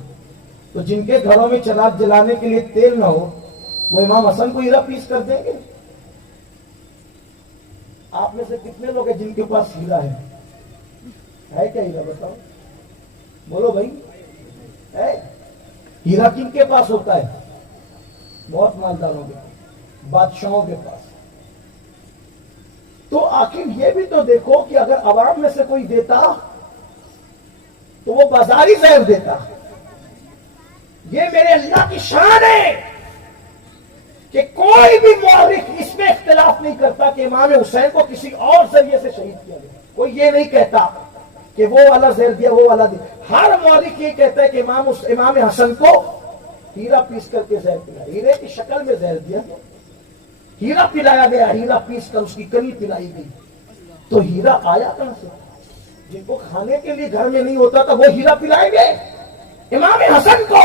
تو جن کے گھروں میں چراغ جلانے کے لیے تیل نہ ہو وہ امام حسن کو ہیرا پیس کر دیں گے. آپ میں سے کتنے لوگ ہیں جن کے پاس ہیرا ہے کیا ہیرا بتاؤ, بولو بھائی ہے؟ ہیرا کن کے پاس ہوتا ہے؟ بہت مالداروں کے پاس, بادشاہوں کے پاس. تو آخر یہ بھی تو دیکھو کہ اگر عوام میں سے کوئی دیتا تو وہ بازاری زہر دیتا. یہ میرے اللہ کی شان ہے کہ کوئی بھی مورخ اس میں اختلاف نہیں کرتا کہ امام حسین کو کسی اور ذریعے سے شہید کیا گیا. کوئی یہ نہیں کہتا کہ وہ والا زہر دیا وہ والا دیا. ہر مورخ یہ کہتا ہے کہ امام حسن کو ہیرا پیس کر کے زہر پلایا, ہیرے کی شکل میں زہر دیا, ہیرا پلایا گیا, ہیرا پیس کر اس کی کلی پلائی گئی. تو ہیرا آیا کہاں سے؟ جن کو کھانے کے لیے گھر میں نہیں ہوتا تھا وہ ہیرا پلائیں گے امام حسن کو.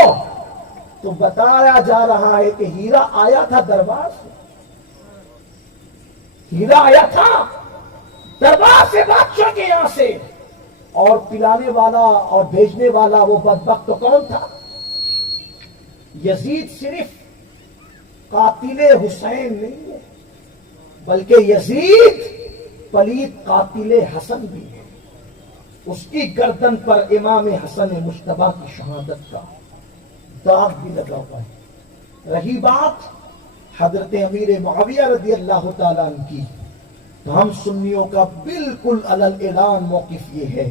تو بتایا جا رہا ہے کہ ہیرا آیا تھا دربار سے, ہیرا آیا تھا دربار سے, بادشاہ کے یہاں سے. اور پلانے والا اور بھیجنے والا وہ بدبخت تو کون تھا؟ یزید صرف قاتل حسین نہیں ہے بلکہ یزید پلید قاتل حسن بھی ہے. اس کی گردن پر امام حسن مجتبی کی شہادت کا داغ بھی لگا ہوا ہے. رہی بات حضرت امیر معاویہ رضی اللہ تعالیٰ عنہ کی, تو ہم سنیوں کا بالکل علی اعلان موقف یہ ہے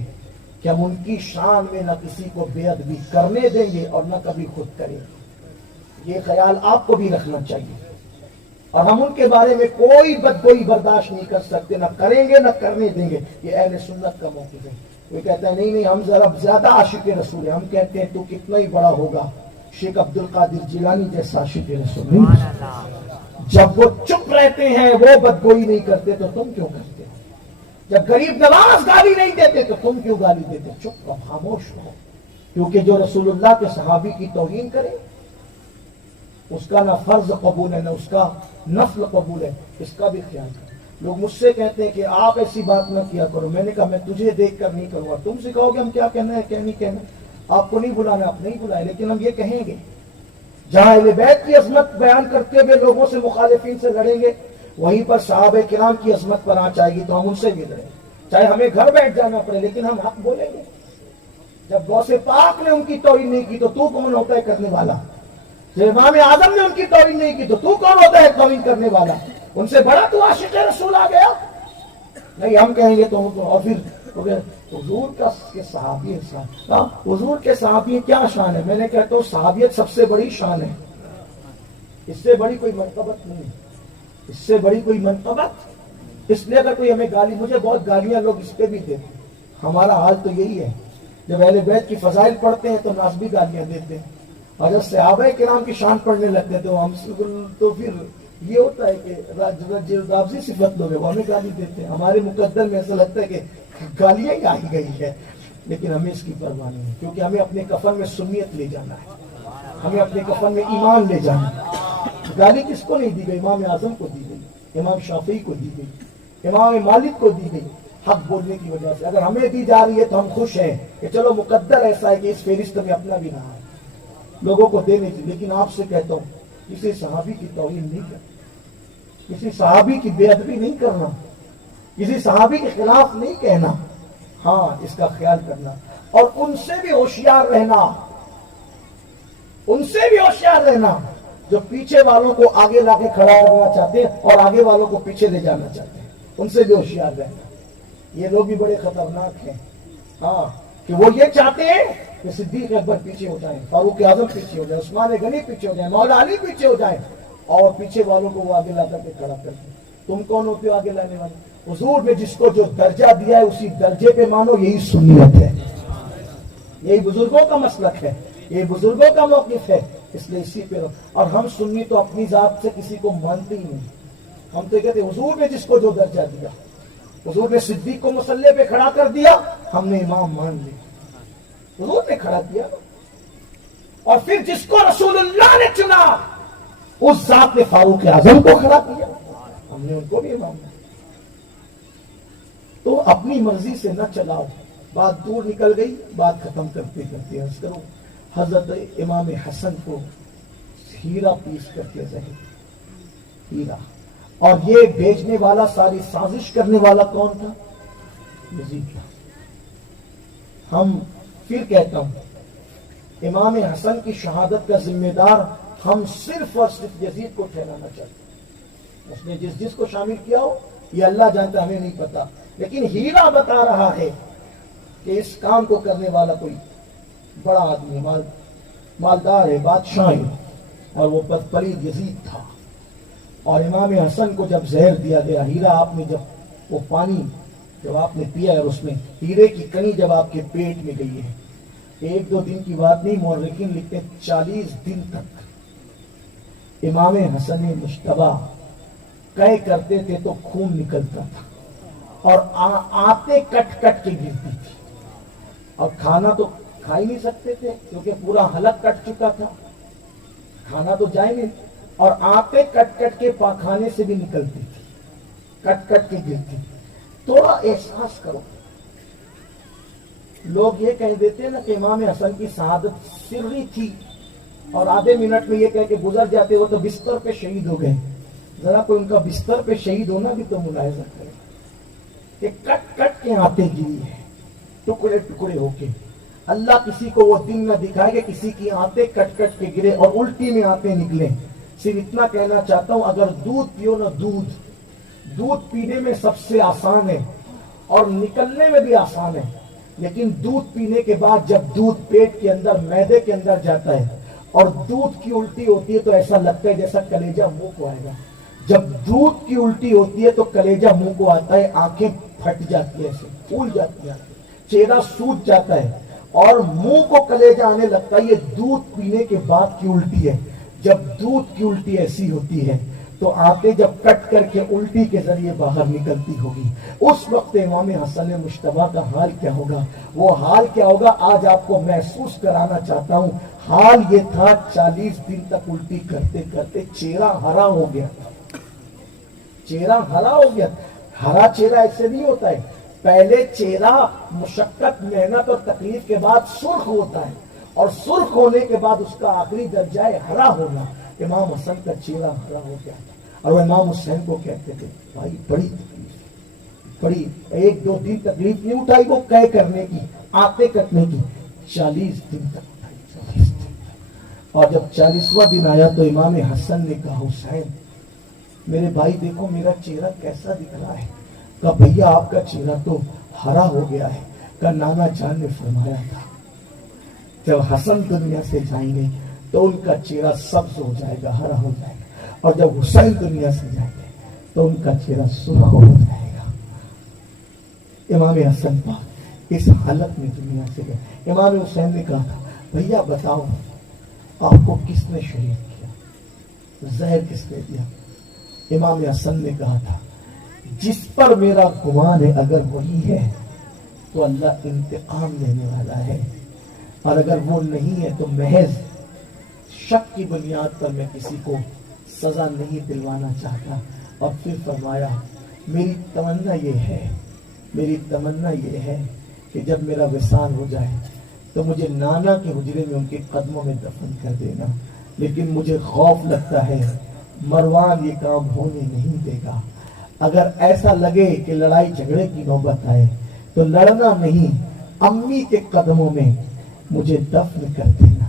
کہ ہم ان کی شان میں نہ کسی کو بے ادبی کرنے دیں گے اور نہ کبھی خود کریں گے. یہ خیال آپ کو بھی رکھنا چاہیے. اور ہم ان کے بارے میں کوئی بدگوئی برداشت نہیں کر سکتے, نہ کریں گے نہ کرنے دیں گے. یہ اہل سنت کا موقف ہے. کوئی کہتا ہے نہیں ہم ذرا زیادہ عاشق رسول ہیں, ہم کہتے ہیں تو کتنا ہی بڑا ہوگا شیخ عبد القادر جیلانی جیسا عاشق رسول. جب وہ چپ رہتے ہیں, وہ بدگوئی نہیں کرتے, تو تم کیوں کرتے ہو؟ جب غریب نواز گالی نہیں دیتے تو تم کیوں گالی دیتے؟ چپ رہو, خاموش رہو. کیونکہ جو رسول اللہ کے صحابی کی توہین کرے اس کا نہ فرض قبول ہے نہ اس کا نفل قبول ہے. اس کا بھی خیال کرو. لوگ مجھ سے کہتے ہیں کہ آپ ایسی بات نہ کیا کرو. میں نے کہا میں تجھے دیکھ کر نہیں کروں گا, تم سے کہو گے ہم کیا کہنا ہے کیا نہیں کہنا. آپ کو نہیں بلانا, آپ نہیں بلائے, لیکن ہم یہ کہیں گے جہاں اہل بیت کی عظمت بیان کرتے ہوئے لوگوں سے مخالفین سے لڑیں گے, وہیں پر صحابہ کرام کی عظمت پر آنچ آئے گی تو ہم ان سے بھی لڑیں گے, چاہے ہمیں گھر بیٹھ جانا پڑے, لیکن ہم حق بولیں گے. جب غوث پاک نے ان کی توہین نہیں کی تو کون ہوتا ہے کرنے والا؟ جب امام اعظم نے ان کی توہین نہیں کی تو کون ہوتا ہے توہین کرنے والا؟ ان سے بڑا تو عاشق رسول آ گیا. نہیں, ہم کہیں گے تو اور پھر حضور کے صحابی, حضور کے صحابی کیا شان ہے؟ میں نے کہتا ہوں صحابیت سب سے بڑی شان ہے, اس سے بڑی کوئی منقبت نہیں, اس سے بڑی کوئی منقبت. اس لیے اگر کوئی ہمیں گالی, مجھے بہت گالیاں لوگ اس پہ بھی دیتے ہیں, ہمارا حال تو یہی ہے. جب اہل بیت کی فضائل پڑھتے ہیں تو نازبی گالیاں دیتے ہیں, اور جب صحابہ کرام کی شان پڑھنے لگتے تو ہم تو پھر یہ ہوتا ہے کہ رابضی صفت لوگ ہیں وہ ہمیں گالی دیتے ہیں. ہمارے مقدر میں ایسا لگتا ہے کہ گالیاں ہی آئی گئی ہے, لیکن ہمیں اس کی پرواہ نہیں ہے, کیونکہ ہمیں اپنے کفن میں سنیت لے جانا ہے, ہمیں اپنے کفن میں ایمان لے جانا ہے. گالی کس کو نہیں دی گئی؟ امام اعظم کو دی گئی, امام شافعی کو دی گئی, امام مالک کو دی گئی, حق بولنے کی وجہ سے. اگر ہمیں دی جا رہی ہے تو ہم خوش ہیں کہ چلو مقدر ایسا ہے کہ اس فہرست میں اپنا بھی رہا ہے, لوگوں کو دینے کی. لیکن آپ سے کہتا ہوں کسی صحابی کی توہین نہیں کرنا, کسی صحابی کی بے ادبی نہیں کرنا, کسی صحابی کے خلاف نہیں کہنا. ہاں, اس کا خیال کرنا اور ان سے بھی ہوشیار رہنا ان سے بھی ہوشیار رہنا جو پیچھے والوں کو آگے لا کے کھڑا کرنا چاہتے ہیں اور آگے والوں کو پیچھے لے جانا چاہتے ہیں، ان سے بھی ہوشیار رہنا۔ یہ لوگ بھی بڑے خطرناک ہیں، ہاں، کہ وہ یہ چاہتے ہیں کہ صدیق اکبر پیچھے ہو جائیں، فاروق اعظم پیچھے ہو جائیں، عثمان غنی پیچھے ہو جائیں، مولا علی پیچھے ہو جائیں، اور پیچھے والوں کو وہ آگے لا کر کے کھڑا کر دیں۔ تم کون ہوتے ہو آگے لانے والے؟ حضور نے جس کو جو درجہ دیا ہے اسی درجے پہ مانو، یہی سنت ہے، یہی بزرگوں کا مسلک ہے، یہ بزرگوں کا موقف ہے، اس لیے اسی پہ رہو۔ اور ہم سنی تو اپنی ذات سے کسی کو مانتے ہی نہیں، ہم تو کہتے ہیں حضور نے جس کو جو درجہ دیا، حضور نے صدیق کو مصلی پہ کھڑا کر دیا، ہم نے امام مان لیا، حضور نے کھڑا کیا۔ اور پھر جس کو رسول اللہ نے چنا اس ذات نے فاروق اعظم کو کھڑا کیا، ہم نے ان کو بھی امام مانا۔ تو اپنی مرضی سے نہ چلاؤ، بات دور نکل گئی، بات ختم کرتے کرتے عرض کرو، حضرت امام حسن کو ہیرا پیش کرتے رہے، ہیرا، اور یہ بھیجنے والا، ساری سازش کرنے والا کون تھا؟ یزید تھا۔ ہم پھر کہتا ہوں، امام حسن کی شہادت کا ذمہ دار ہم صرف اور صرف یزید کو ٹھہرانا چاہتے ہیں۔ اس نے جس کو شامل کیا ہو یہ اللہ جانتا، ہمیں نہیں پتا، لیکن ہیرا بتا رہا ہے کہ اس کام کو کرنے والا کوئی بڑا آدمی، مالدار ہے، بادشاہ ہے، اور وہ بدپلید یزید تھا۔ اور امام حسن کو جب زہر دیا گیا، ہیرا آپ نے جب وہ پانی جب آپ نے پیا ہے، اس میں ہیرے کی کڑی جب آپ کے پیٹ میں گئی ہے، ایک دو دن کی بات نہیں، مورخین لکھتے 40 دن تک امام حسن مشتبہ قے کرتے تھے تو خون نکلتا تھا، اور آتے کٹ کٹ کے گرتی تھی، اور کھانا تو کھا ہی نہیں سکتے تھے کیونکہ پورا حلق کٹ چکا تھا، کھانا تو جائے نہیں، اور آتے کٹ کٹ کے پاخانے سے بھی نکلتی تھی، کٹ کٹ کے گرتی۔ تھوڑا احساس کرو، لوگ یہ کہہ دیتے ہیں نا کہ امام حسن کی شہادت سری تھی، اور آدھے منٹ میں یہ کہہ کے گزر جاتے ہو تو بستر پہ شہید ہو گئے۔ ذرا کوئی ان کا بستر پہ شہید ہونا بھی تو ملاحظہ کرے کہ کٹ کٹ کے آتے گری ہے، ٹکڑے ٹکڑے ہو کے۔ اللہ کسی کو وہ دن نہ دکھائے کہ کسی کی آنتیں کٹ کٹ کے گرے اور الٹی میں آنتیں نکلیں۔ صرف اتنا کہنا چاہتا ہوں، اگر دودھ پیو نا، دودھ پینے میں سب سے آسان ہے اور نکلنے میں بھی آسان ہے، لیکن دودھ پینے کے بعد جب دودھ پیٹ کے اندر، معدے کے اندر جاتا ہے اور دودھ کی الٹی ہوتی ہے تو ایسا لگتا ہے جیسا کلیجہ منہ کو آئے گا۔ جب دودھ کی الٹی ہوتی ہے تو کلیجہ منہ کو آتا ہے، آنکھیں پھٹ جاتی ہے، ایسے پھول جاتی ہیں، چہرہ سوج جاتا ہے اور منہ کو کلیجہ آنے لگتا ہے۔ یہ دودھ پینے کے بعد کی الٹی ہے۔ جب دودھ کی الٹی ایسی ہوتی ہے تو آنکھیں جب کٹ کر کے الٹی کے ذریعے باہر نکلتی ہوگی، اس وقت امام حسن مشتبہ کا حال کیا ہوگا؟ وہ حال کیا ہوگا آج آپ کو محسوس کرانا چاہتا ہوں۔ حال یہ تھا، 40 دن تک الٹی کرتے کرتے چہرہ ہرا ہو گیا، چہرہ ہرا ہو گیا۔ ہرا چہرہ ایسے نہیں ہوتا ہے، پہلے چہرہ مشقت، محنت اور تکلیف کے بعد سرخ ہوتا ہے، اور سرخ ہونے کے بعد اس کا آخری درجہ ہے ہرا ہونا۔ امام حسن کا چہرہ ہرا ہو گیا تھا، اور وہ امام حسین کو کہتے تھے بھائی بڑی تکلیف، بڑی، ایک دو دن تکلیف نہیں اٹھائی وہ قے کرنے کی، آتے کٹنے کی، 40 دن تک اٹھائی، 40 دن تک۔ اور جب 40واں دن آیا تو امام حسن نے کہا حسین میرے بھائی دیکھو میرا چہرہ کیسا دکھ رہا ہے۔ کہا بھیا آپ کا چہرہ تو ہرا ہو گیا ہے۔ کہا نانا جان نے فرمایا تھا جب حسن دنیا سے جائیں گے تو ان کا چہرہ سبز ہو جائے گا، ہرا ہو جائے گا، اور جب حسین دنیا سے جائیں گے تو ان کا چہرہ سرخ ہو جائے گا۔ امام حسن پاک اس حالت میں دنیا سے گئے۔ امام حسین نے کہا تھا بھیا بتاؤ آپ کو کس نے شہید کیا، زہر کس نے دیا؟ امام حسن نے کہا تھا جس پر میرا گمان ہے اگر وہی ہے تو اللہ انتقام لینے والا ہے، اور اگر وہ نہیں ہے تو محض شک کی بنیاد پر میں کسی کو سزا نہیں دلوانا چاہتا۔ اور پھر فرمایا میری تمنا یہ ہے کہ جب میرا وصال ہو جائے تو مجھے نانا کے حجرے میں ان کے قدموں میں دفن کر دینا، لیکن مجھے خوف لگتا ہے مروان یہ کام ہونے نہیں دے گا۔ اگر ایسا لگے کہ لڑائی جھگڑے کی نوبت آئے تو لڑنا نہیں، امی کے قدموں میں مجھے دفن کر دینا۔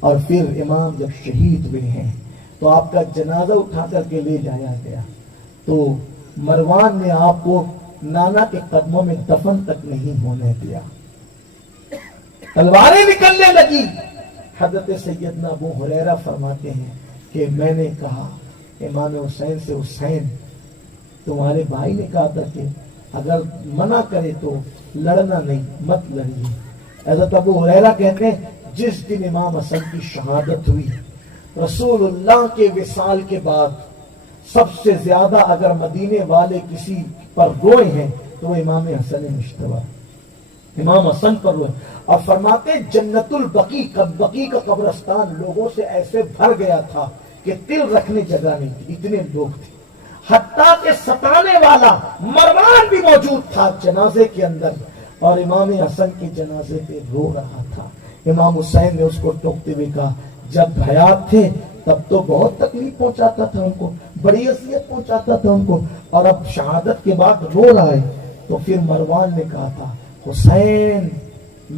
اور پھر امام جب شہید ہوئے ہیں تو آپ کا جنازہ اٹھا کر کے لے جایا گیا تو مروان نے آپ کو نانا کے قدموں میں دفن تک نہیں ہونے دیا، تلواریں نکلنے لگی۔ حضرت سیدنا ابو ہریرہ فرماتے ہیں کہ میں نے کہا امام حسین سے، حسین تمہارے بھائی نے کہا تھا کہ اگر منع کرے تو لڑنا نہیں، مت لڑیے۔ حضرت ابو ہریرہ کہتے ہیں جس دن امام حسن کی شہادت ہوئی، رسول اللہ کے وصال کے بعد سب سے زیادہ اگر مدینے والے کسی پر روئے ہیں تو وہ امام حسن مشتبہ، امام حسن پر روئے۔ اور فرماتے جنت البقیع بقیع کا قبرستان لوگوں سے ایسے بھر گیا تھا کہ دل رکھنے جگہ نہیں تھی، اتنے لوگ تھے، حتیٰ کہ ستانے والا مروان بھی موجود تھا جنازے کے اندر، اور امام حسن کے جنازے پہ رو رہا تھا۔ امام حسین نے اس کو ٹوکتے ہوئے کہا جب حیات تھے تب تو بہت تکلیف پہنچاتا تھا ان کو، بڑی اذیت پہنچاتا تھا ان کو، اور اب شہادت کے بعد رو رہا ہے۔ تو پھر مروان نے کہا تھا حسین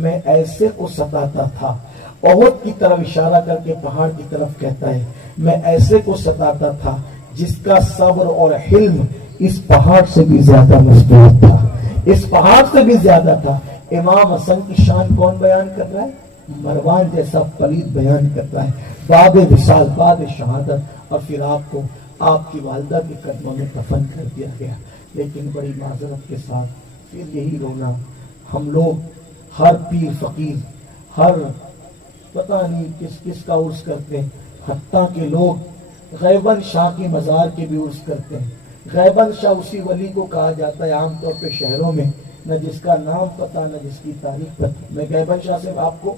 میں ایسے کو ستاتا تھا، احد کی طرف اشارہ کر کے پہاڑ کی طرف کہتا ہے میں ایسے کو ستاتا تھا جس کا صبر اور حلم اس پہاڑ سے بھی زیادہ مضبوط تھا، اس پہاڑ سے بھی زیادہ تھا۔ امام حسن کی شان کون بیان کر رہا ہے؟ مروان جیسا پلید بیان کرتا ہے بعد وصال، بعد شہادت، اور پھر آپ کو آپ کی والدہ کے قدموں میں دفن کر دیا گیا۔ لیکن بڑی معذرت کے ساتھ پھر یہی رونا، ہم لوگ ہر پیر فقیر، ہر پتہ نہیں کس کس کا عرس کرتے ہیں، حتیٰ کہ لوگ غیبن شاہ کی مزار کے بھی عرس کرتے ہیں۔ غیبن شاہ اسی ولی کو کہا جاتا ہے عام طور پہ شہروں میں، نہ جس کا نام پتہ نہ جس کی تاریخ پتہ۔ میں غیبن شاہ سے آپ کو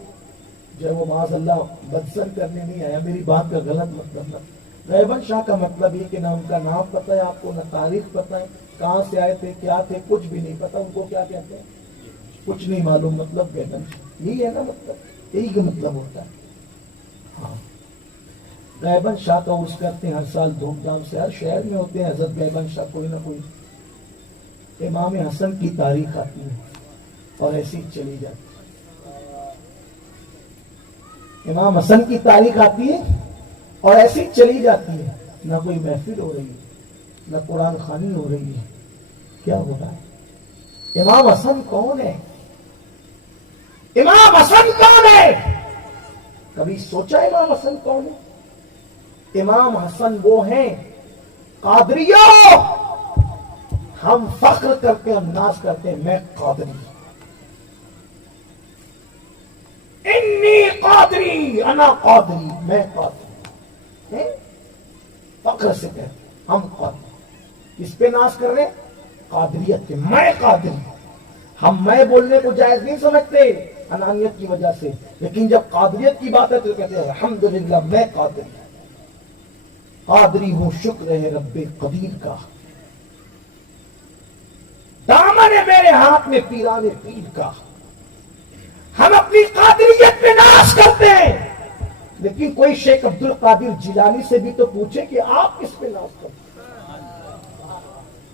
جو وہ معاذ اللہ بدسن کرنے نہیں آیا، میری بات کا غلط مطلب نہ، غیبن شاہ کا مطلب یہ کہ نہ ان کا نام پتہ ہے آپ کو، نہ تاریخ پتہ ہے، کہاں سے آئے تھے، کیا تھے، کچھ بھی نہیں پتہ، ان کو کیا کہتے ہیں کچھ نہیں معلوم، مطلب غیبن شاہ یہی ہے نا، مطلب یہی کا مطلب ہوتا ہے۔ ہاں غیبن شاہ کا عرس کرتے ہیں ہر سال دھوم دھام سے، ہر شہر میں ہوتے ہیں حضرت غیبن شاہ کوئی نہ کوئی۔ امام حسن کی تاریخ آتی ہے اور ایسی چلی جاتی ہے، امام حسن کی تاریخ آتی ہے اور ایسی چلی جاتی ہے، نہ کوئی محفل ہو رہی ہے، نہ قرآن خوانی ہو رہی ہے، کیا ہو رہا ہے؟ امام حسن کون ہے؟ امام حسن کون ہے؟ کبھی سوچا امام حسن کون ہے؟ امام حسن وہ ہیں قادریوں، ہم فخر کرتے ہیں، ہم ناز کرتے ہیں میں قادری، انی قادری انا قادری، میں قادری، فخر سے کہتے ہیں ہم قادری۔ کس پہ ناز کر رہے ہیں؟ قادریت پہ، میں قادری۔ ہم میں بولنے کو جائز نہیں سمجھتے انانیت کی وجہ سے، لیکن جب قادریت کی بات ہے تو کہتے ہیں الحمدللہ میں قادری، قادری ہوں شکر ہے رب قدیر کا، دامن ہے میرے ہاتھ میں پیران پیر کا۔ ہم اپنی قادریت پہ ناز کرتے ہیں، لیکن کوئی شیخ عبد القادر جیلانی سے بھی تو پوچھے کہ آپ کس پہ ناز کرتے ہیں؟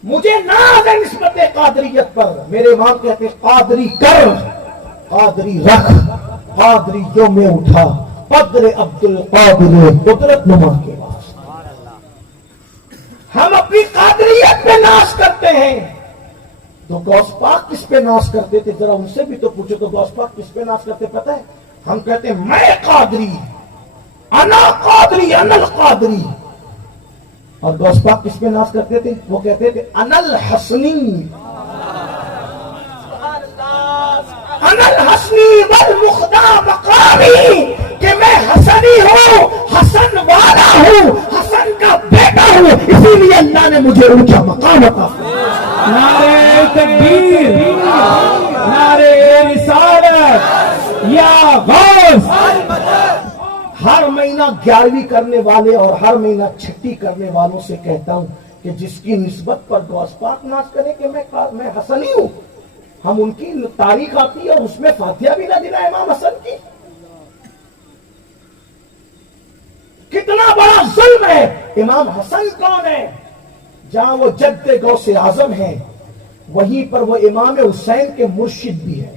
مجھے ناز ہے نسبت قادریت پر۔ میرے امام کہتے ہیں قادری کر، قادری رکھ، قادری جو میں اٹھا، قدر عبد القادر قدرت نما کے واسطے۔ ہم اپنی قادریت پہ ناز کرتے ہیں، تو غوث پاک کس پہ ناز کرتے تھے؟ ذرا ان سے بھی تو پوچھو تو غوث پاک کس پہ ناز کرتے پتہ ہے؟ ہم کہتے ہیں میں قادری، انا قادری، انا القادری۔ اور غوث پاک کس پہ ناز کرتے تھے؟ وہ کہتے تھے انا الحسنی، انا الحسنی والمخدا مقامی، کہ میں حسنی ہوں، حسن والا ہوں، حسن کا بیٹا ہوں، اسی لیے اللہ نے مجھے اونچا مقام عطا فرمایا۔ نعرہ تکبیر، نعرہ رسالت، یا غوث۔ ہر مہینہ 11ویں کرنے والے اور ہر مہینہ 6 کرنے والوں سے کہتا ہوں کہ جس کی نسبت پر غوث پاک ناز کرے کہ میں حسنی ہوں، ہم ان کی تاریخ آتی ہے اور اس میں فاتحہ بھی نہ دلا امام حسن کی، کتنا بڑا ظلم ہے۔ امام حسن کون ہے؟ جہاں وہ جد غوث اعظم ہیں وہیں پر وہ امام حسین کے مرشد بھی ہے۔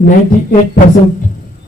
98%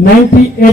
98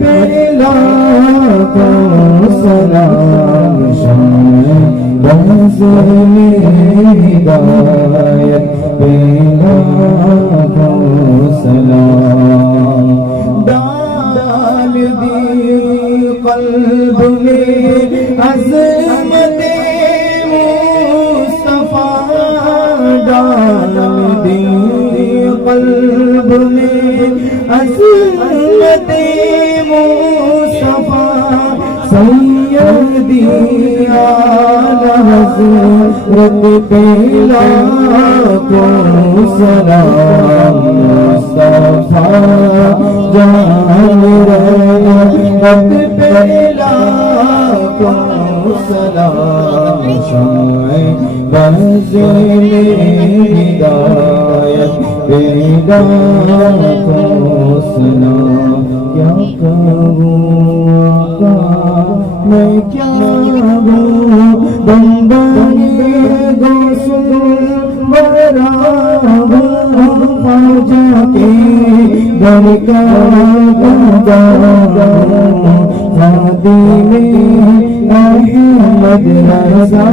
پہ لاکھوں سلام شمع منزل ہدایت پہ لاکھوں سلام ڈال دی قلب میں عظمت مصطفیٰ ڈال دی قلب میں عظمت مصطفیٰ سیدی اعلی حضرت پہ لاکھوں سلام مصطفیٰ جان رحمت پہ لاکھوں سلام شمع منزل ہدایت پہ لاکھوں سلام کیا کہوں آقا میں کیا ہوں بندگی غوث ورا ہوں خواجہ کے در کا بندہ ہوں خادم احمد رضا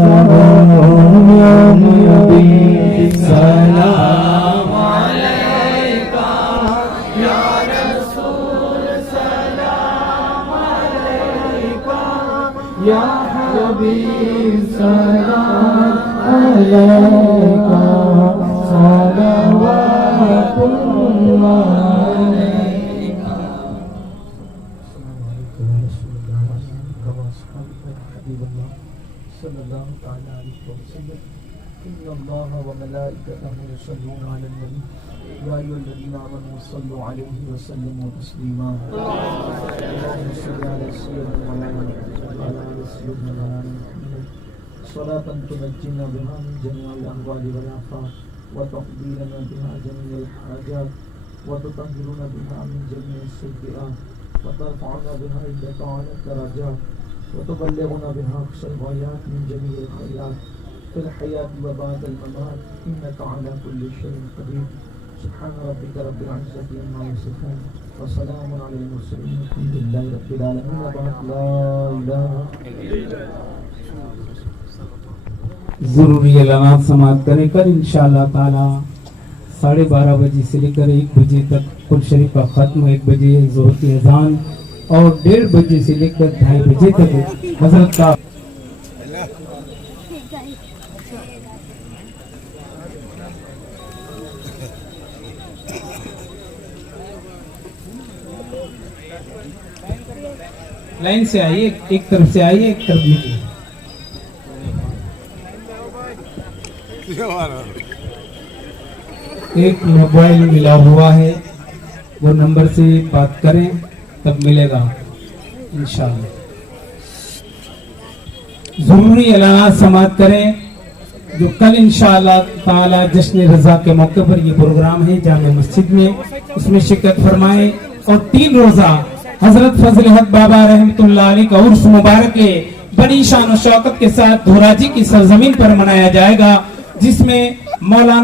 ہوں یا نبی سلام علیکہ یا رسول سلام علیکہ یا حبیب سلام علیکہ صلوات اللہ علیکہ صلی اللہ تعالی علیہ وسلم ان اللہ وملائکتہ یصلون علی النبی یا ایھا الذین آمنوا صلوا علیہ وسلموا تسلیما اللهم صل علی سیدنا محمد وعلى آل سیدنا محمد صلاة تنجینا بها من جميع الأهوال والآفات وتقضي لنا بها جميع الحاجات وتطهرنا بها من جميع السيئات وترفعنا بها عندك أعلى الدرجات وتبلغنا بها أقصى الغايات من جميع الخيرات في الحياة وبعد الممات إنك على كل شيء قدير سبحان ربك رب العزة عما يصفون وسلام على المرسلين الحمد لله رب العالمين وبعد لا إله إلا الله. ضروری اعلانات سماعت کریں. کل انشاءاللہ تعالی 12:30 بجے سے لے کر 1 بجے تک قرآن شریف کا ختم، 1 بجے ظہر کی اذان اور 1:30 بجے سے لے کر 2:30 بجے تک حضرت کا لائن سے آئیے، ایک طرف سے آئیے، ایک طرف نکلیے. ایک موبائل ملا ہوا ہے، وہ نمبر سے بات کریں تب ملے گا انشاءاللہ. ضروری اعلانات سماعت کریں. جو کل انشاءاللہ تعالی جشن رضا کے موقع پر یہ پروگرام ہے جامع مسجد میں، اس میں شرکت فرمائیں. اور 3 روزہ حضرت فضل حق بابا رحمت اللہ علیہ کا عرس مبارک بڑی شان و شوکت کے ساتھ دھوراجی کی سرزمین پر منایا جائے گا، جس میں مولانا